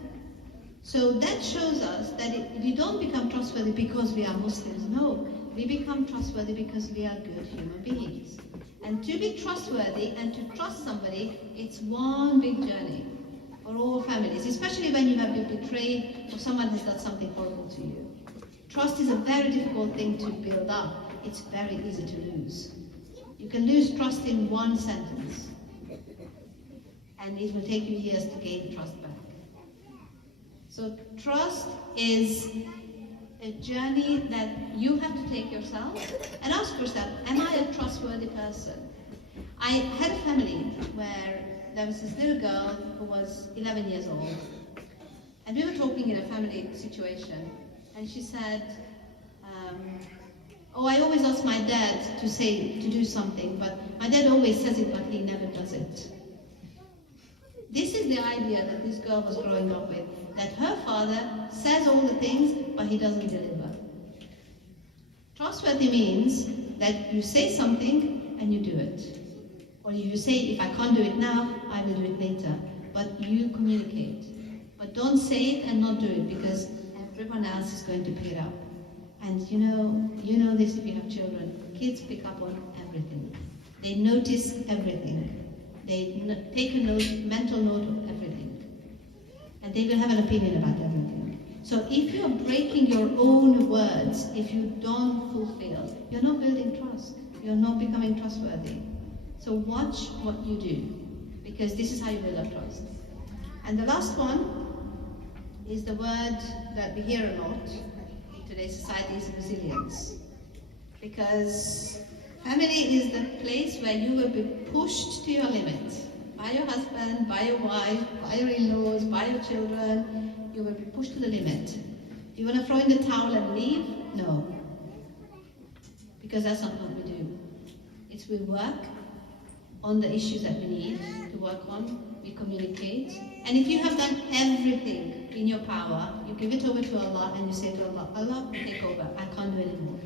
So that shows us that we don't become trustworthy because we are Muslims. No, we become trustworthy because we are good human beings. And to be trustworthy and to trust somebody, it's one big journey for all families, especially when you have been betrayed or someone has done something horrible to you. Trust is a very difficult thing to build up. It's very easy to lose. You can lose trust in one sentence, and it will take you years to gain trust back. So trust is a journey that you have to take yourself and ask yourself, am I a trustworthy person? I had a family where there was this little girl who was 11 years old, and we were talking in a family situation, and she said, oh, I always ask my dad to do something, but my dad always says it, but he never does it. This is the idea that this girl was growing up with, that her father says all the things, but he doesn't deliver. Trustworthy means that you say something and you do it. Or you say, if I can't do it now, I will do it later. But you communicate. But don't say it and not do it, because everyone else is going to pick it up. And you know this if you have children. Kids pick up on everything. They notice everything. They take a mental note of everything. And they will have an opinion about everything. So if you're breaking your own words, if you don't fulfill, you're not building trust. You're not becoming trustworthy. So watch what you do, because this is how you build up trust. And the last one is the word that we hear a lot in today's society, is resilience. Because family is the place where you will be pushed to your limit by your husband, by your wife, by your in-laws, by your children. You will be pushed to the limit. Do you want to throw in the towel and leave? No. Because that's not what we do. It's we work on the issues that we need to work on, we communicate. And if you have done everything in your power, you give it over to Allah and you say to Allah, Allah, take over, I can't do anymore.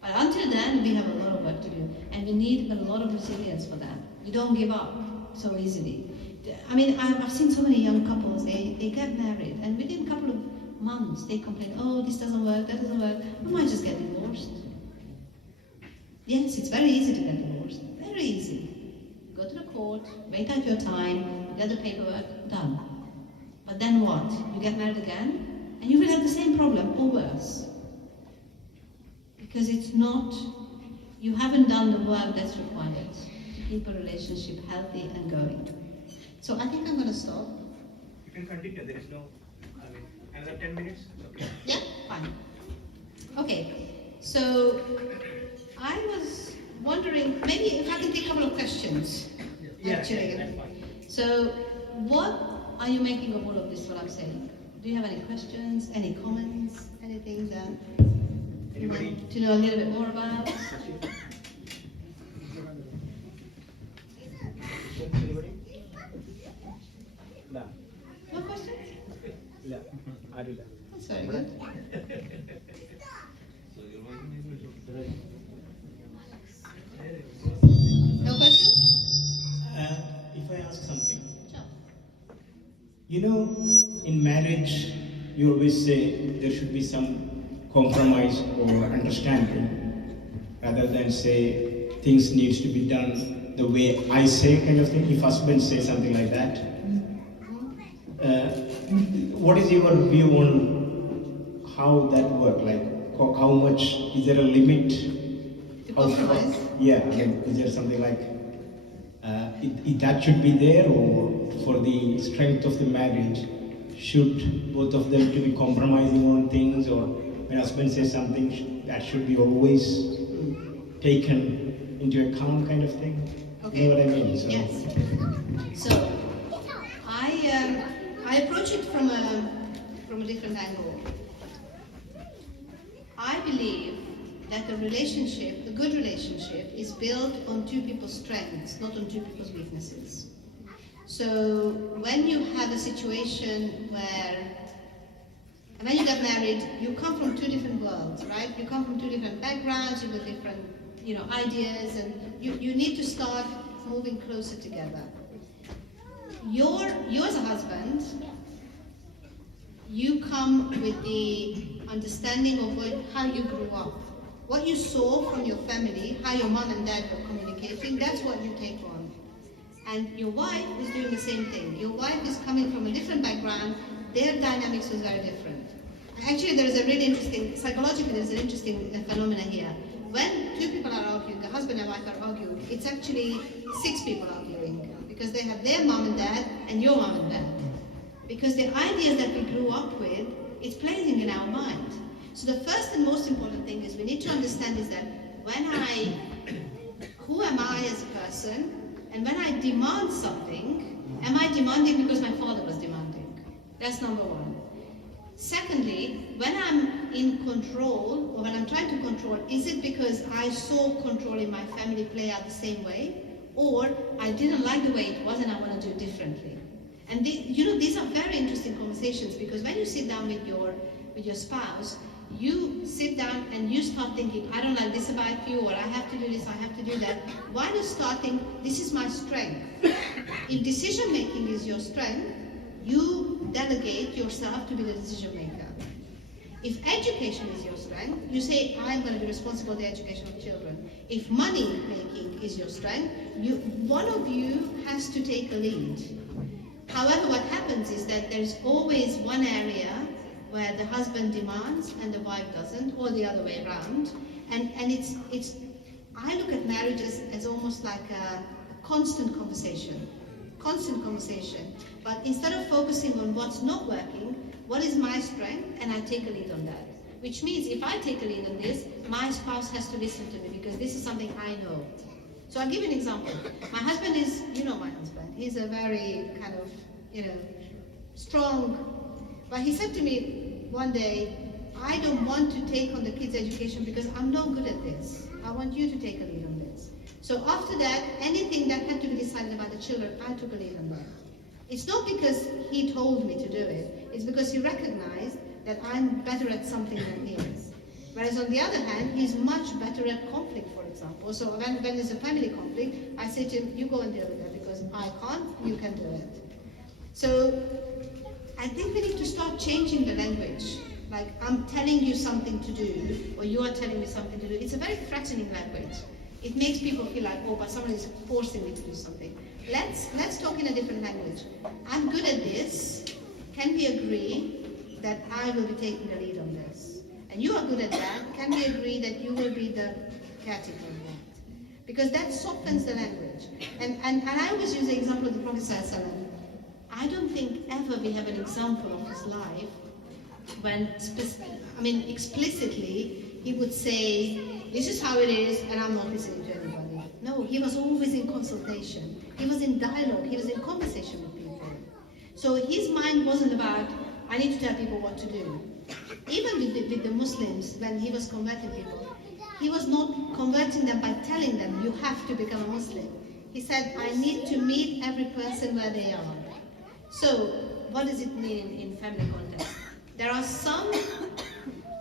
But until then, we have a lot of work to do, and we need a lot of resilience for that. We don't give up so easily. I mean, I've seen so many young couples, they get married, and within a couple of months, they complain, oh, this doesn't work, that doesn't work, we might just get divorced. Yes, it's very easy to get divorced, very easy. Go to the court, wait out your time, get the paperwork, done. But then what? You get married again, and you will have the same problem, or worse. Because it's not, you haven't done the work that's required to keep a relationship healthy and going. So I think I'm going to stop. You can continue, there is no, another 10 minutes? Okay. Yeah, fine. Okay, so I was wondering, maybe if I can take a couple of questions. Yeah, actually. that's fine. So what are you making of all of this, what I'm saying? Do you have any questions, any comments, anything that you want to know a little bit more about? Anybody? No. No questions? Yeah, I do that. That's very good. No questions? If I ask something, Sure. you know, in marriage, you always say there should be some compromise or understanding, rather than say things needs to be done the way I say, kind of thing. If husband say something like that, What is your view on how that works? Like, how much, is there a limit? To compromise? Yeah, I mean, is there something like, that should be there, or for the strength of the marriage, should both of them to be compromising on things, or when husband says something, that should be always taken into account, kind of thing? Okay. You know what I mean? So, Yes. So, I approach it from a different angle. I believe that a relationship, a good relationship, is built on two people's strengths, not on two people's weaknesses. So when you have a situation when you get married, you come from two different worlds, right? You come from two different backgrounds, you've got different, ideas, and you need to start moving closer together. You as a husband, you come with the understanding of how you grew up. What you saw from your family, how your mom and dad were communicating, that's what you take on. And your wife is doing the same thing. Your wife is coming from a different background, their dynamics was very different. Actually, psychologically there's an interesting phenomena here. When two people are arguing, the husband and wife are arguing, it's actually 6 people arguing, because they have their mom and dad and your mom and dad. Because the ideas that we grew up with, it's playing in our mind. So the first and most important thing is we need to understand is that who am I as a person, and when I demand something, am I demanding because my father was demanding? That's number one. Secondly, when I'm in control, or when I'm trying to control, is it because I saw control in my family play out the same way, or I didn't like the way it was and I want to do it differently? And these are very interesting conversations, because when you sit down with your spouse, you sit down and you start thinking, I don't like this about you, or I have to do this, I have to do that. Why not start thinking, this is my strength? If decision making is your strength, you delegate yourself to be the decision maker. If education is your strength, you say, I'm going to be responsible for the education of children. If money making is your strength, one of you has to take a lead. However, what happens is that there's always one area where the husband demands and the wife doesn't, or the other way around. And I look at marriage as almost like a constant conversation. But instead of focusing on what's not working, what is my strength, and I take a lead on that. Which means if I take a lead on this, my spouse has to listen to me, because this is something I know. So I'll give you an example. My husband is, my husband, he's a very kind of, strong, but he said to me one day, I don't want to take on the kids' education because I'm not good at this. I want you to take a lead on this. So after that, anything that had to be decided about the children, I took a lead on that. It's not because he told me to do it, it's because he recognized that I'm better at something than he is. Whereas on the other hand, he's much better at conflict, for example. So when there's a family conflict, I say to him, you go and deal with that, because I can't, you can do it. So I think we need to start changing the language. Like, I'm telling you something to do, or you are telling me something to do. It's a very threatening language. It makes people feel like, oh, but someone is forcing me to do something. Let's talk in a different language. I'm good at this. Can we agree that I will be taking the lead on this? And you are good at that. Can we agree that you will be the caretaker of that? Because that softens the language. And I always use the example of the Prophet ﷺ. I don't think ever we have an example of his life when, explicitly, he would say, this is how it is, and I'm not listening to anybody. No, he was always in consultation. He was in dialogue. He was in conversation with people. So his mind wasn't about, I need to tell people what to do. Even with the Muslims, when he was converting people, he was not converting them by telling them, you have to become a Muslim. He said, I need to meet every person where they are. So, what does it mean in family context? There are some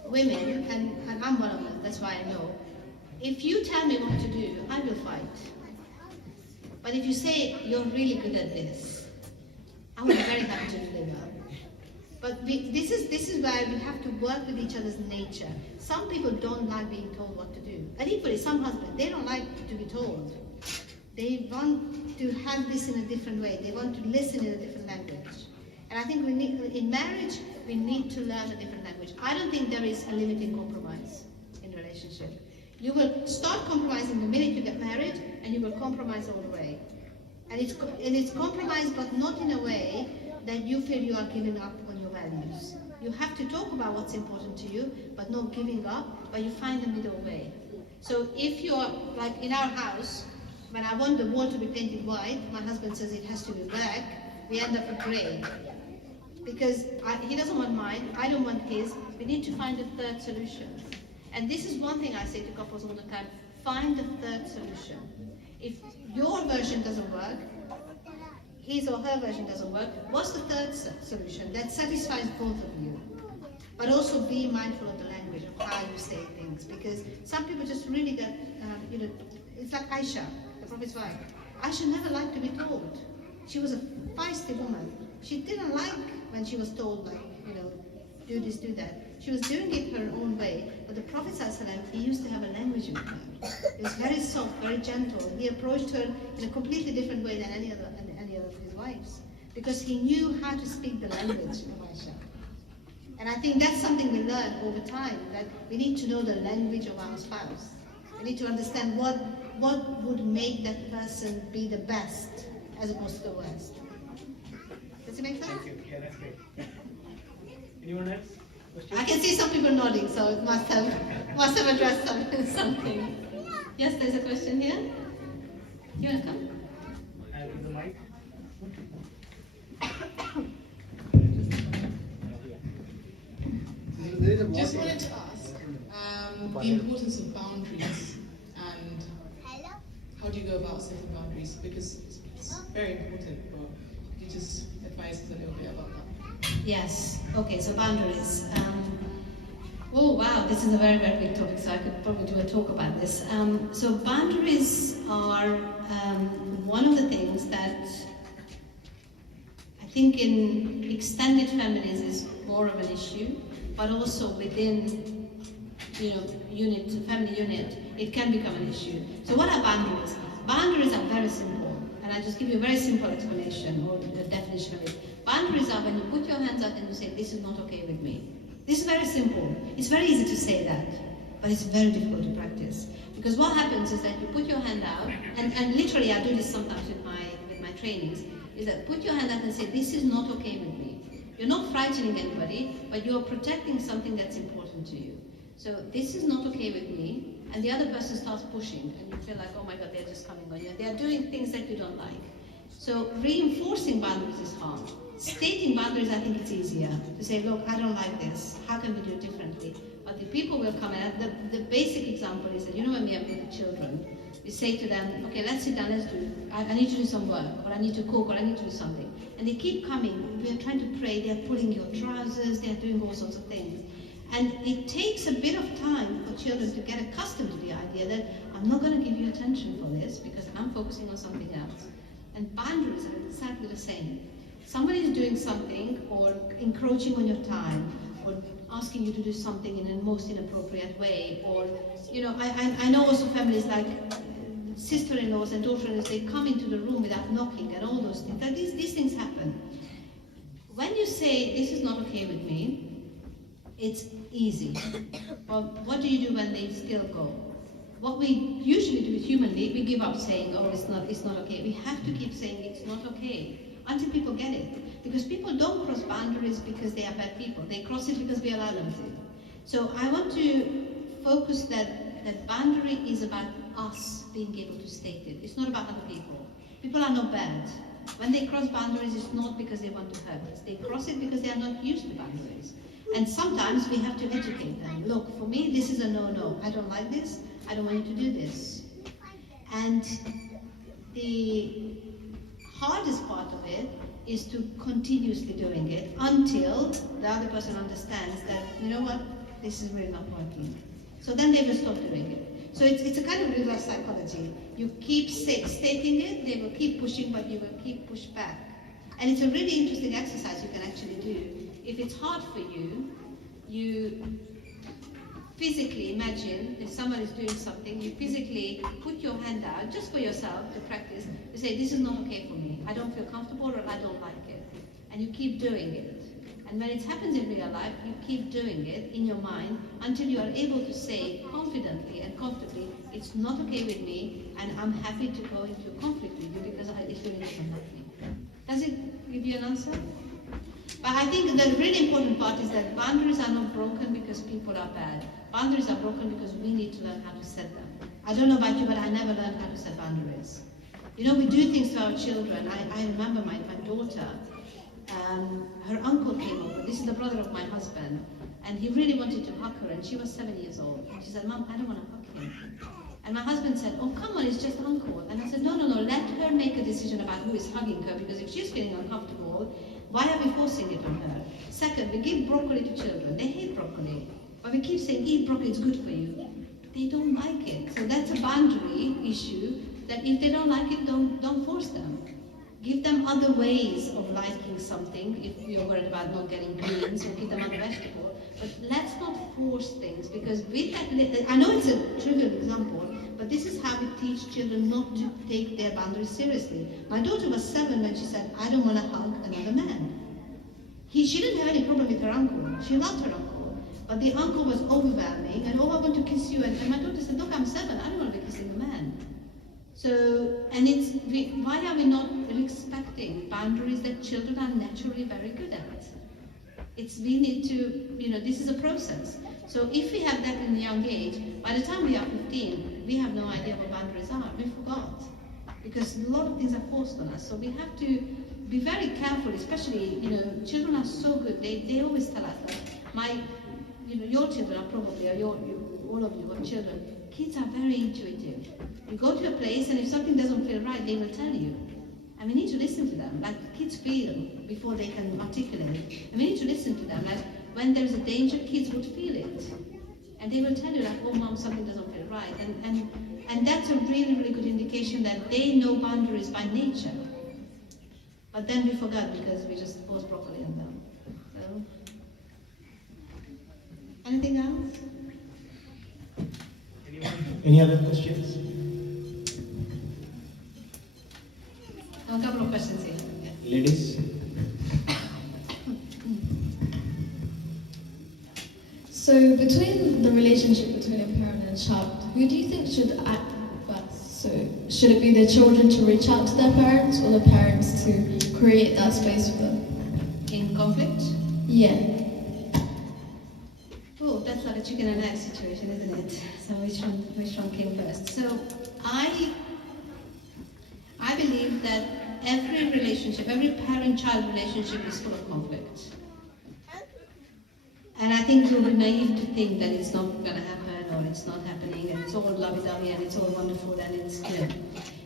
women, and I'm one of them, that's why I know, if you tell me what to do, I will fight. But if you say, you're really good at this, I will be very happy to deliver. But this is where we have to work with each other's nature. Some people don't like being told what to do. And equally, some husbands, they don't like to be told. They want to have this in a different way. They want to listen in a different language. And I think we need, in marriage, we need to learn a different language. I don't think there is a limit in compromise in relationship. You will start compromising the minute you get married, and you will compromise all the way. And it's compromise, but not in a way that you feel you are giving up on your values. You have to talk about what's important to you, but not giving up, but you find a middle way. So if you're, like in our house, when I want the wall to be painted white, my husband says it has to be black, we end up with grey. Because he doesn't want mine, I don't want his, we need to find a third solution. And this is one thing I say to couples all the time, find a third solution. If your version doesn't work, his or her version doesn't work, what's the third solution that satisfies both of you? But also be mindful of the language, of how you say things, because some people just really get, it's like Aisha, the Prophet's wife. Aisha never liked to be told. She was a feisty woman. She didn't like when she was told, like, do this, do that. She was doing it her own way. But the Prophet ﷺ, he used to have a language with her. It was very soft, very gentle. He approached her in a completely different way than any other of his wives, because he knew how to speak the language of Aisha. And I think that's something we learn over time, that we need to know the language of our spouse. We need to understand what would make that person be the best as opposed to the worst. Does it make sense? Thank you. Yeah, that's great. Anyone else? Question? I can see some people nodding, so it must have addressed something. Yes, there's a question here. You want to come? With the mic. Just wanted to ask the importance of boundaries and how do you go about setting boundaries, because it's very important, but could you just advise us a little bit about that? Yes. Okay, so boundaries. Oh wow, this is a very, very big topic, so I could probably do a talk about this. So boundaries are one of the things that I think in extended families is more of an issue, but also within, family unit, it can become an issue. So what are boundaries? Boundaries are very simple, and I just give you a very simple explanation or the definition of it. Boundaries are when you put your hands out and you say, this is not okay with me. This is very simple. It's very easy to say that, but it's very difficult to practice. Because what happens is that you put your hand out, and literally I do this sometimes with my trainings, is that put your hand out and say, this is not okay with me. You're not frightening anybody, but you're protecting something that's important to you. So this is not okay with me, and the other person starts pushing, and you feel like, oh my God, they're just coming on you. They're doing things that you don't like. So reinforcing boundaries is hard. Stating boundaries, I think it's easier. To say, look, I don't like this. How can we do it differently? But the people will come, and the basic example is that, when we have little children, we say to them, okay, let's sit down, I need to do some work, or I need to cook, or I need to do something. And they keep coming. We are trying to pray, they're pulling your trousers, they're doing all sorts of things. And it takes a bit of time for children to get accustomed to the idea that I'm not going to give you attention for this because I'm focusing on something else. And boundaries are exactly the same. Somebody is doing something or encroaching on your time or asking you to do something in a most inappropriate way, or, I know also families like sister-in-laws and daughter-in-laws, they come into the room without knocking and all those things. These things happen. When you say, this is not okay with me, it's easy. But what do you do when they still go? What we usually do is humanly, we give up saying, oh, it's not okay. We have to keep saying it's not okay until people get it. Because people don't cross boundaries because they are bad people. They cross it because we allow them to. So I want to focus that boundary is about us being able to state it. It's not about other people. People are not bad. When they cross boundaries, it's not because they want to hurt us. They cross it because they are not used to boundaries. And sometimes we have to educate them. Look, for me, this is a no-no. I don't like this. I don't want you to do this. And the hardest part of it is to continuously doing it until the other person understands that, you know what, this is really not working. So then they will stop doing it. So it's a kind of reverse psychology. You keep stating it, they will keep pushing, but you will keep push back. And it's a really interesting exercise you can actually do. If it's hard for you, you physically imagine if someone is doing something, you physically put your hand out just for yourself to practice, to say, this is not okay for me. I don't feel comfortable or I don't like it. and you keep doing it. And when it happens in real life, you keep doing it in your mind until you are able to say confidently and comfortably, it's not okay with me, and I'm happy to go into conflict with you because it's really not happening. Does it give you an answer? But I think the really important part is that boundaries are not broken because people are bad. Boundaries are broken because we need to learn how to set them. I don't know about you, but I never learned how to set boundaries. You know, we do things to our children. I remember my daughter, her uncle came over. This is the brother of my husband. And he really wanted to hug her, and she was 7 years old. And she said, Mom, I don't want to hug him. And my husband said, oh, come on, it's just uncle. And I said, no, let her make a decision about who is hugging her, because if she's feeling uncomfortable, why are we forcing it on her? Second, we give broccoli to children. They hate broccoli. But we keep saying, eat broccoli, it's good for you. They don't like it. So that's a boundary issue, that if they don't like it, don't force them. Give them other ways of liking something. If you're worried about not getting greens, or give them other vegetable. But let's not force things, because with that, I know it's a trivial example, but this is how we teach children not to take their boundaries seriously. My daughter was 7 when she said, I don't want to hug another man. She didn't have any problem with her uncle. She loved her uncle. But the uncle was overwhelming, and oh, I want to kiss you. And my daughter said, look, I'm 7, I don't want to be kissing a man. So, and why are we not respecting boundaries that children are naturally very good at? We need to, this is a process. So if we have that in a young age, by the time we are 15, we have no idea what boundaries are. We forgot. Because a lot of things are forced on us. So we have to be very careful, especially, children are so good. They always tell us that your children are probably, all of you have children, kids are very intuitive. You go to a place, and if something doesn't feel right, they will tell you. And we need to listen to them, like kids feel before they can articulate. And we need to listen to them, like when there's a danger, kids would feel it. And they will tell you, like, oh, Mom, something doesn't feel right. And that's a really, really good indication that they know boundaries by nature. But then we forgot because we just force broccoli on them. So, anything else? Any other questions? A couple of questions here. Yeah. Ladies? So between the relationship between a parent and a child, who do you think should act first? So should it be the children to reach out to their parents, or the parents to create that space for them? In conflict? Yeah. Oh, that's like a chicken and egg situation, isn't it? So which one came first? So I believe that every relationship, every parent-child relationship is full of conflict. And I think you'll be naive to think that it's not going to happen, or it's not happening, and it's all lovey-dovey, and it's all wonderful, and it's,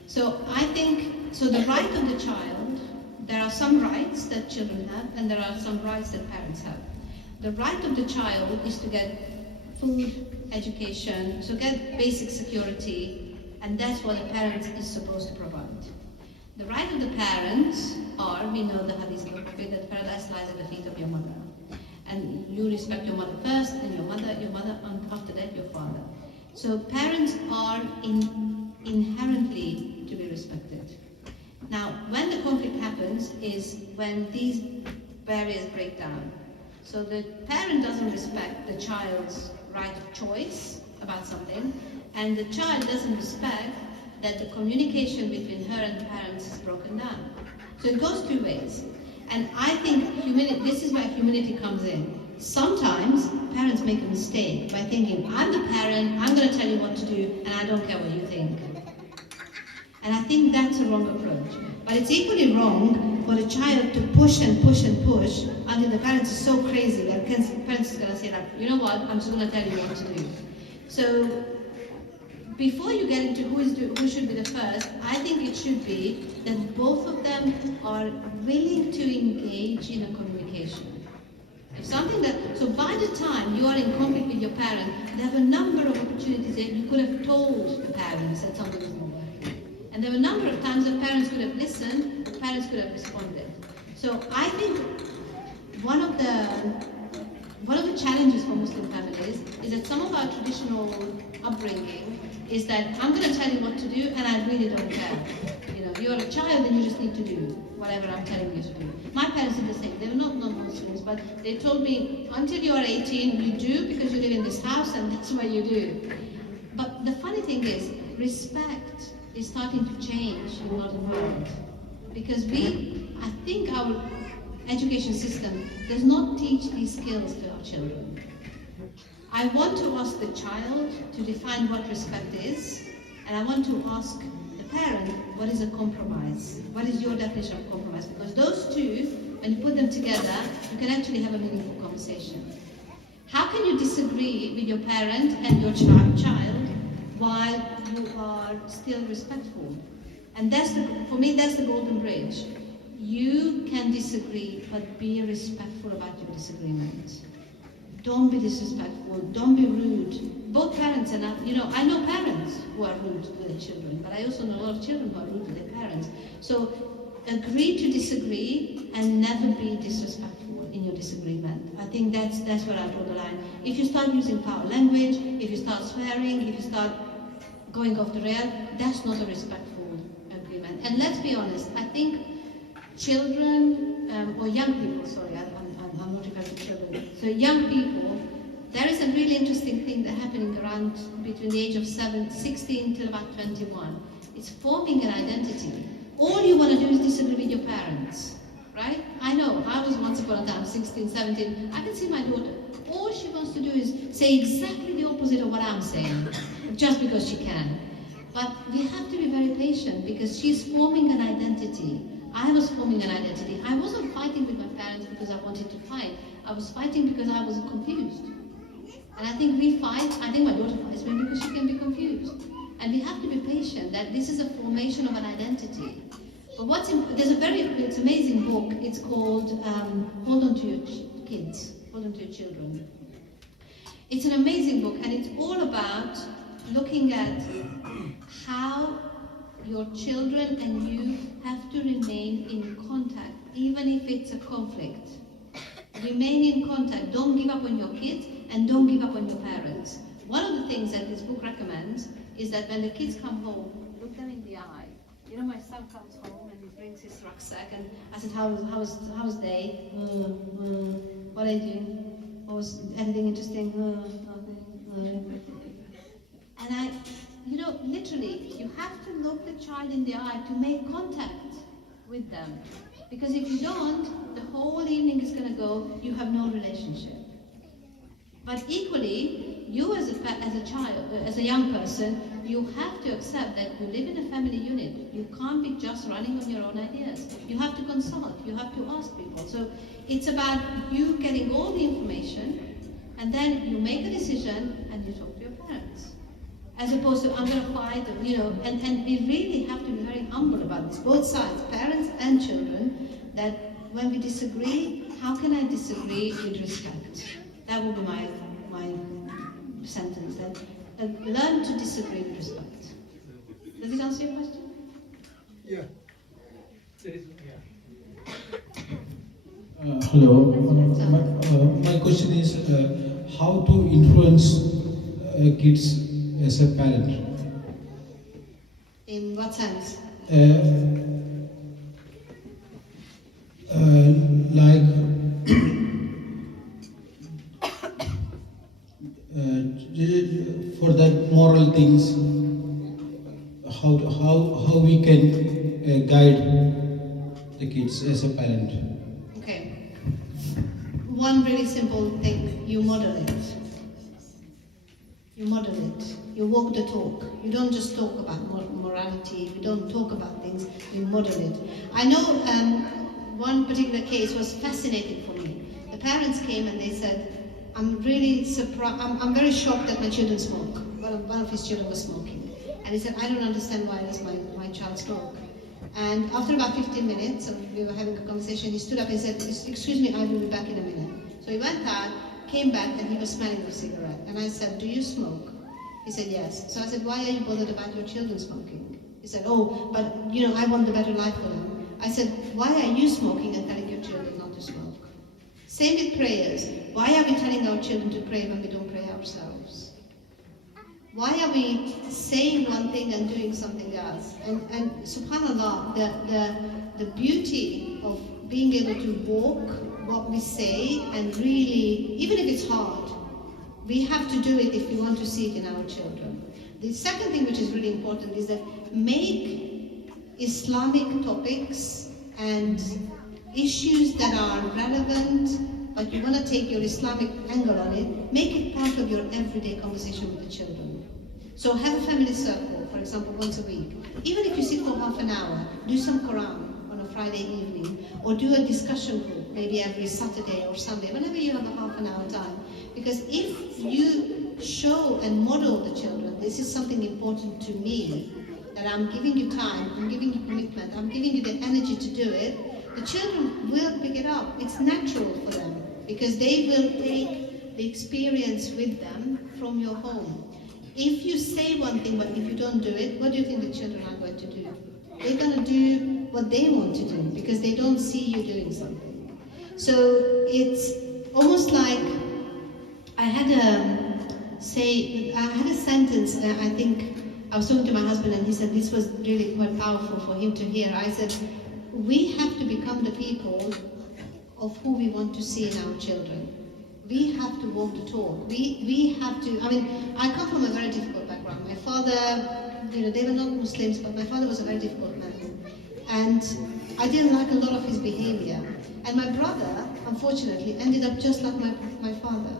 So I think, the right of the child, there are some rights that children have, and there are some rights that parents have. The right of the child is to get food, education, so get basic security, and that's what a parent is supposed to provide. The right of the parents are, we know the hadith of the Prophet, that paradise lies at the feet of your mother. And you respect your mother first, and your mother, and after that your father. So parents are inherently to be respected. Now, when the conflict happens is when these barriers break down. So the parent doesn't respect the child's right of choice about something, and the child doesn't respect that the communication between her and the parents is broken down. So it goes two ways. And I think this is where humility comes in. Sometimes parents make a mistake by thinking, I'm the parent, I'm going to tell you what to do, and I don't care what you think. And I think that's a wrong approach. But it's equally wrong for the child to push and push and push until the parents are so crazy that the parents are going to say, like, you know what, I'm just going to tell you what to do. So before you get into who should be the first, I think it should be that both of them are willing to engage in a communication. If something so by the time you are in conflict with your parent, there are a number of opportunities that you could have told the parents that something was not working. And there were a number of times that parents could have listened, the parents could have responded. So I think one of the challenges for Muslim families is that some of our traditional upbringing is that I'm going to tell you what to do, and I really don't care. you're a child and you just need to do whatever I'm telling you to do. My parents did the same. They were not non-Muslims, but they told me, until you are 18, you do because you live in this house and that's what you do. But the funny thing is, respect is starting to change in modern world. Because I think our education system does not teach these skills to our children. I want to ask the child to define what respect is, and I want to ask the parent, what is a compromise? What is your definition of compromise? Because those two, when you put them together, you can actually have a meaningful conversation. How can you disagree with your parent and your child while you are still respectful? And for me, that's the golden bridge. You can disagree, but be respectful about your disagreement. Don't be disrespectful, don't be rude. Both parents and I know parents who are rude with their children, but I also know a lot of children who are rude with their parents. So agree to disagree and never be disrespectful in your disagreement. I think that's where I draw the line. If you start using foul language, if you start swearing, if you start going off the rail, that's not a respectful agreement. And let's be honest, I think children, or young people, sorry, I'm not referring to children. So young people, there is a really interesting thing that's happening around between the age of 16 till about 21. It's forming an identity. All you want to do is disagree with your parents, right? I know, I was once upon a time 16, 17. I can see my daughter. All she wants to do is say exactly the opposite of what I'm saying, just because she can. But we have to be very patient because she's forming an identity. I was forming an identity. I wasn't fighting with my parents because I wanted to fight. I was fighting because I was confused. And I think we fight, I think my daughter fights me because she can be confused. And we have to be patient that this is a formation of an identity. But it's an amazing book. It's called Hold On To Your Kids, Hold On To Your Children. It's an amazing book and it's all about looking at how your children and you have to remain in contact, even if it's a conflict. Remain in contact. Don't give up on your kids and don't give up on your parents. One of the things that this book recommends is that when the kids come home, look them in the eye. You know, my son comes home and he brings his rucksack and I said, how's day? What are you doing? Was anything interesting? Nothing. And literally, you have to look the child in the eye to make contact with them. Because if you don't, the whole evening is going to go, you have no relationship. But equally, you as a child, as a young person, you have to accept that you live in a family unit. You can't be just running on your own ideas. You have to consult, you have to ask people. So it's about you getting all the information, and then you make a decision and you talk to your parents. As opposed to, I'm going to fight, and we really have to be very humble about this, both sides, parents and children, that when we disagree, how can I disagree with respect? That would be my sentence, that learn to disagree with respect. Does it answer your question? Yeah. Hello. My question is how to influence kids as a parent. In what sense? Like for that moral things, how we can guide the kids as a parent. Okay. One really simple thing, you model it. You model it. You walk the talk. You don't just talk about morality. You don't talk about things. You model it. I know one particular case was fascinating for me. The parents came and they said, I'm really surprised. I'm very shocked that my children smoke. One of his children was smoking. And he said, I don't understand why does my child smoke. And after about 15 minutes, we were having a conversation, he stood up and said, excuse me, I will be back in a minute. So he went out, came back, and he was smelling the cigarette. And I said, do you smoke? He said, yes. So I said, why are you bothered about your children smoking? He said, oh, but I want the better life for them. I said, why are you smoking and telling your children not to smoke? Same with prayers. Why are we telling our children to pray when we don't pray ourselves? Why are we saying one thing and doing something else? And subhanAllah, the beauty of being able to walk what we say, and really, even if it's hard, we have to do it if we want to see it in our children. The second thing which is really important is that make Islamic topics and issues that are relevant, but you want to take your Islamic angle on it, make it part of your everyday conversation with the children. So have a family circle, for example, once a week. Even if you sit for half an hour, do some Quran on a Friday evening, or do a discussion group, maybe every Saturday or Sunday, whenever you have a half an hour time. Because if you show and model the children, this is something important to me, that I'm giving you time, I'm giving you commitment, I'm giving you the energy to do it, the children will pick it up. It's natural for them, because they will take the experience with them from your home. If you say one thing, but if you don't do it, what do you think the children are going to do? They're going to do what they want to do, because they don't see you doing something. So it's almost like I had a sentence, I think I was talking to my husband, and he said this was really quite powerful for him to hear. I said, we have to become the people of who we want to see in our children. We have to walk the talk. We have to, I come from a very difficult background. My father, they were not Muslims, but my father was a very difficult man. And I didn't like a lot of his behavior. And my brother, unfortunately, ended up just like my father.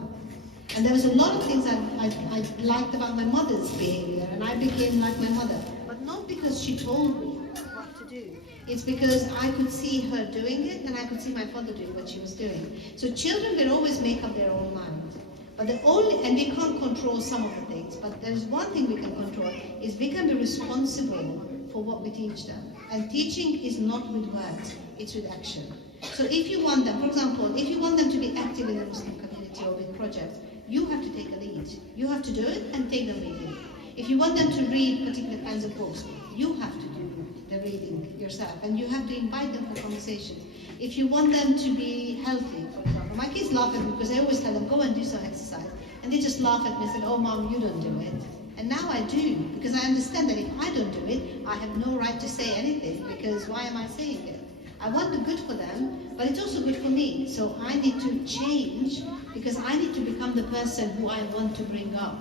And there was a lot of things I liked about my mother's behavior, and I became like my mother. But not because she told me what to do. It's because I could see her doing it, and I could see my father doing what she was doing. So children will always make up their own mind. But and we can't control some of the things, but there's one thing we can control, is we can be responsible for what we teach them. And teaching is not with words, it's with action. So if you want them, for example, if you want them to be active in the Muslim community or with projects, you have to take a lead. You have to do it and take them reading. If you want them to read particular kinds of books, you have to do the reading yourself, and you have to invite them for conversations. If you want them to be healthy, for example, my kids laugh at me because I always tell them, go and do some exercise. And they just laugh at me and say, oh mom, you don't do it. And now I do, because I understand that if I don't do it, I have no right to say anything, because why am I saying it? I want the good for them, but it's also good for me. So I need to change, because I need to become the person who I want to bring up.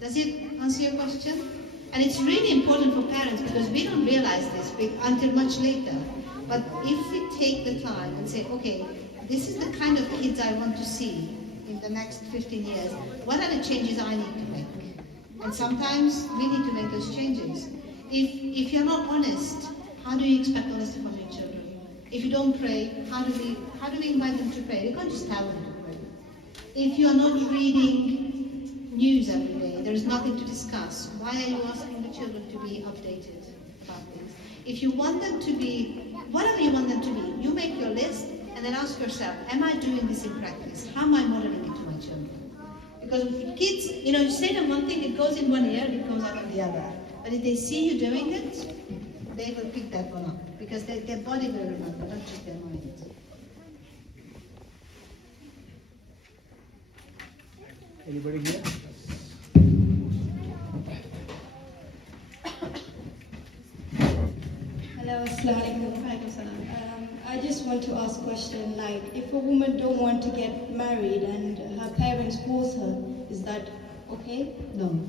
Does it answer your question? And it's really important for parents, because we don't realize this until much later. But if we take the time and say, okay, this is the kind of kids I want to see in the next 15 years, what are the changes I need to make? And sometimes we need to make those changes. If you're not honest, how do you expect honesty from your children? If you don't pray, how do we invite them to pray? We can't just tell them to pray. If you are not reading news every day, there is nothing to discuss, why are you asking the children to be updated about things? If you want them to be, whatever you want them to be, you make your list and then ask yourself, am I doing this in practice? How am I modeling it to my children? Because kids, you say them one thing, it goes in one ear, it comes out of the other. But if they see you doing it, they will pick that one up, because their body will remember, not just their mind. Anybody here? Hello, Assalamualaikum. I just want to ask a question, like, if a woman don't want to get married and her parents force her, is that okay? No.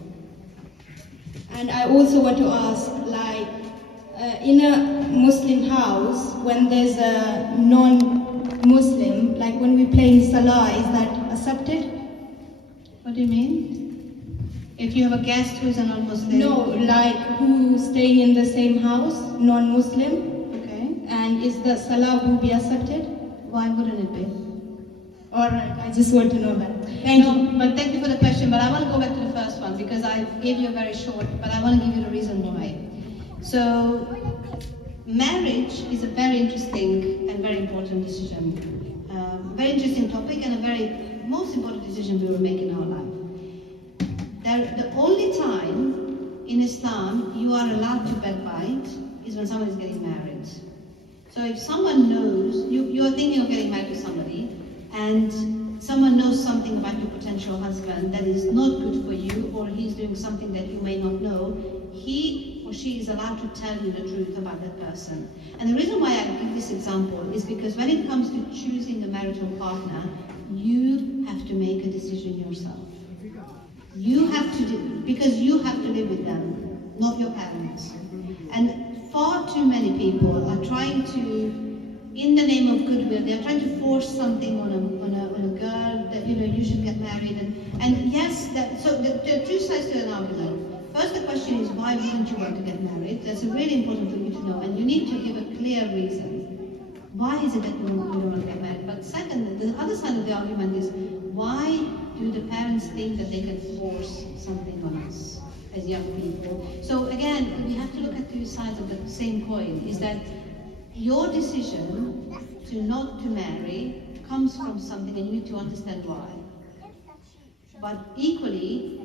And I also want to ask, like, in a Muslim house, when there's a non-Muslim, like when we play in Salah, is that accepted? What do you mean? If you have a guest who is a non-Muslim? No, like who staying in the same house, non-Muslim, Okay. and is the Salah will be accepted? Why wouldn't it be? Alright, I just want to know that. Thank you. But thank you for the question, but I want to go back to the first one, because I gave you a very short, but I want to give you the reason why. So, marriage is a very interesting and very important decision. Very interesting topic, and a very most important decision we will make in our life. The only time in Islam you are allowed to backbite is when someone is getting married. So if someone knows, you are thinking of getting married to somebody, and someone knows something about your potential husband that is not good for you, or he's doing something that you may not know, he or she is allowed to tell you the truth about that person. And the reason why I give this example is because when it comes to choosing a marital partner, you have to make a decision yourself. You have to do, because you have to live with them, not your parents. And far too many people are trying to, in the name of goodwill, they are trying to force something on a girl that, you should get married. And yes, so there are two sides to an argument. First, the question is, why wouldn't you want to get married? That's really important for you to know, and you need to give a clear reason. Why is it that you don't want to get married? But second, the other side of the argument is, why do the parents think that they can force something on us as young people? So again, we have to look at two sides of the same coin, is that your decision to not to marry comes from something, and you need to understand why. But equally,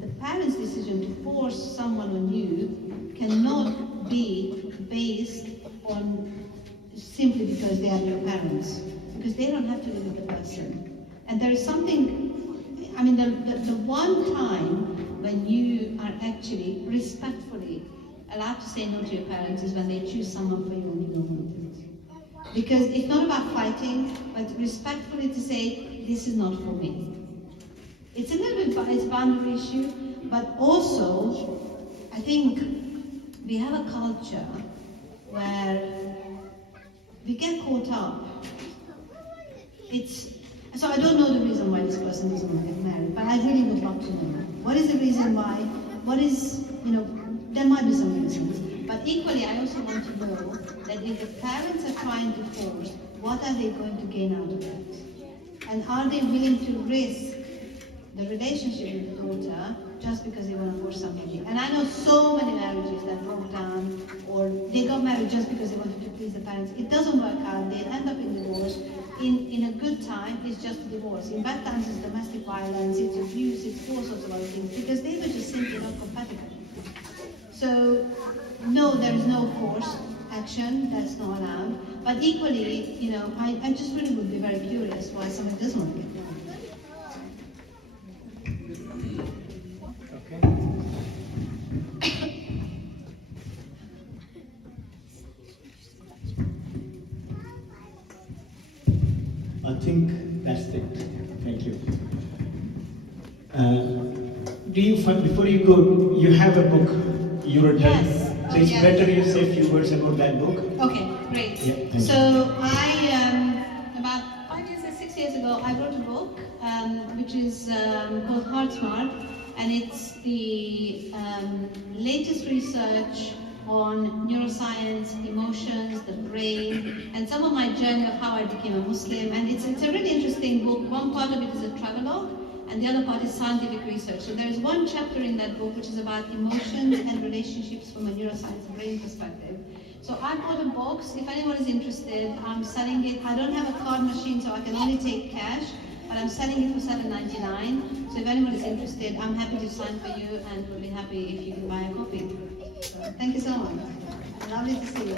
the parents' decision to force someone on you cannot be based on simply because they are your parents, because they don't have to live with the person. And there is something, I mean, the one time when you are actually respectfully allowed to say no to your parents is when they choose someone for you and you don't want it. Because it's not about fighting, but respectfully to say, this is not for me. It's a little bit, it's a boundary issue, but also, I think we have a culture where we get caught up. So I don't know the reason why this person doesn't want to get married, but I really would love to know. What is the reason why? What is, there might be some reasons. But equally, I also want to know that if the parents are trying to force, what are they going to gain out of it? And are they willing to risk the relationship with the daughter just because they want to force something? And I know so many marriages that broke down, or they got married just because they wanted to please the parents. It doesn't work out. They end up in divorce. In a good time, it's just a divorce. In bad times, it's domestic violence, it's abuse, it's all sorts of other things, because they were just simply not compatible. So, no, there is no forced action, that's not allowed. But equally, I just really would be very curious why someone doesn't want to get married. I think that's it. Thank you. Do you find, before you go, you have a book you wrote? Yes. So it's Yes. better you say a few words about that book. Okay, great. Yeah, thank you. So about 5 years or 6 years ago, I wrote a book which is called Heart Smart, and it's the latest research on neuroscience, emotions, the brain, and some of my journey of how I became a Muslim. And it's a really interesting book. One part of it is a travelogue, and the other part is scientific research. So there is one chapter in that book which is about emotions and relationships from a neuroscience brain perspective. So I bought a box. If anyone is interested, I'm selling it. I don't have a card machine, so I can only take cash, but I'm selling it for $7.99. So if anyone is interested, I'm happy to sign for you, and we'll be happy if you can buy a copy. So thank you so much. Lovely to see you.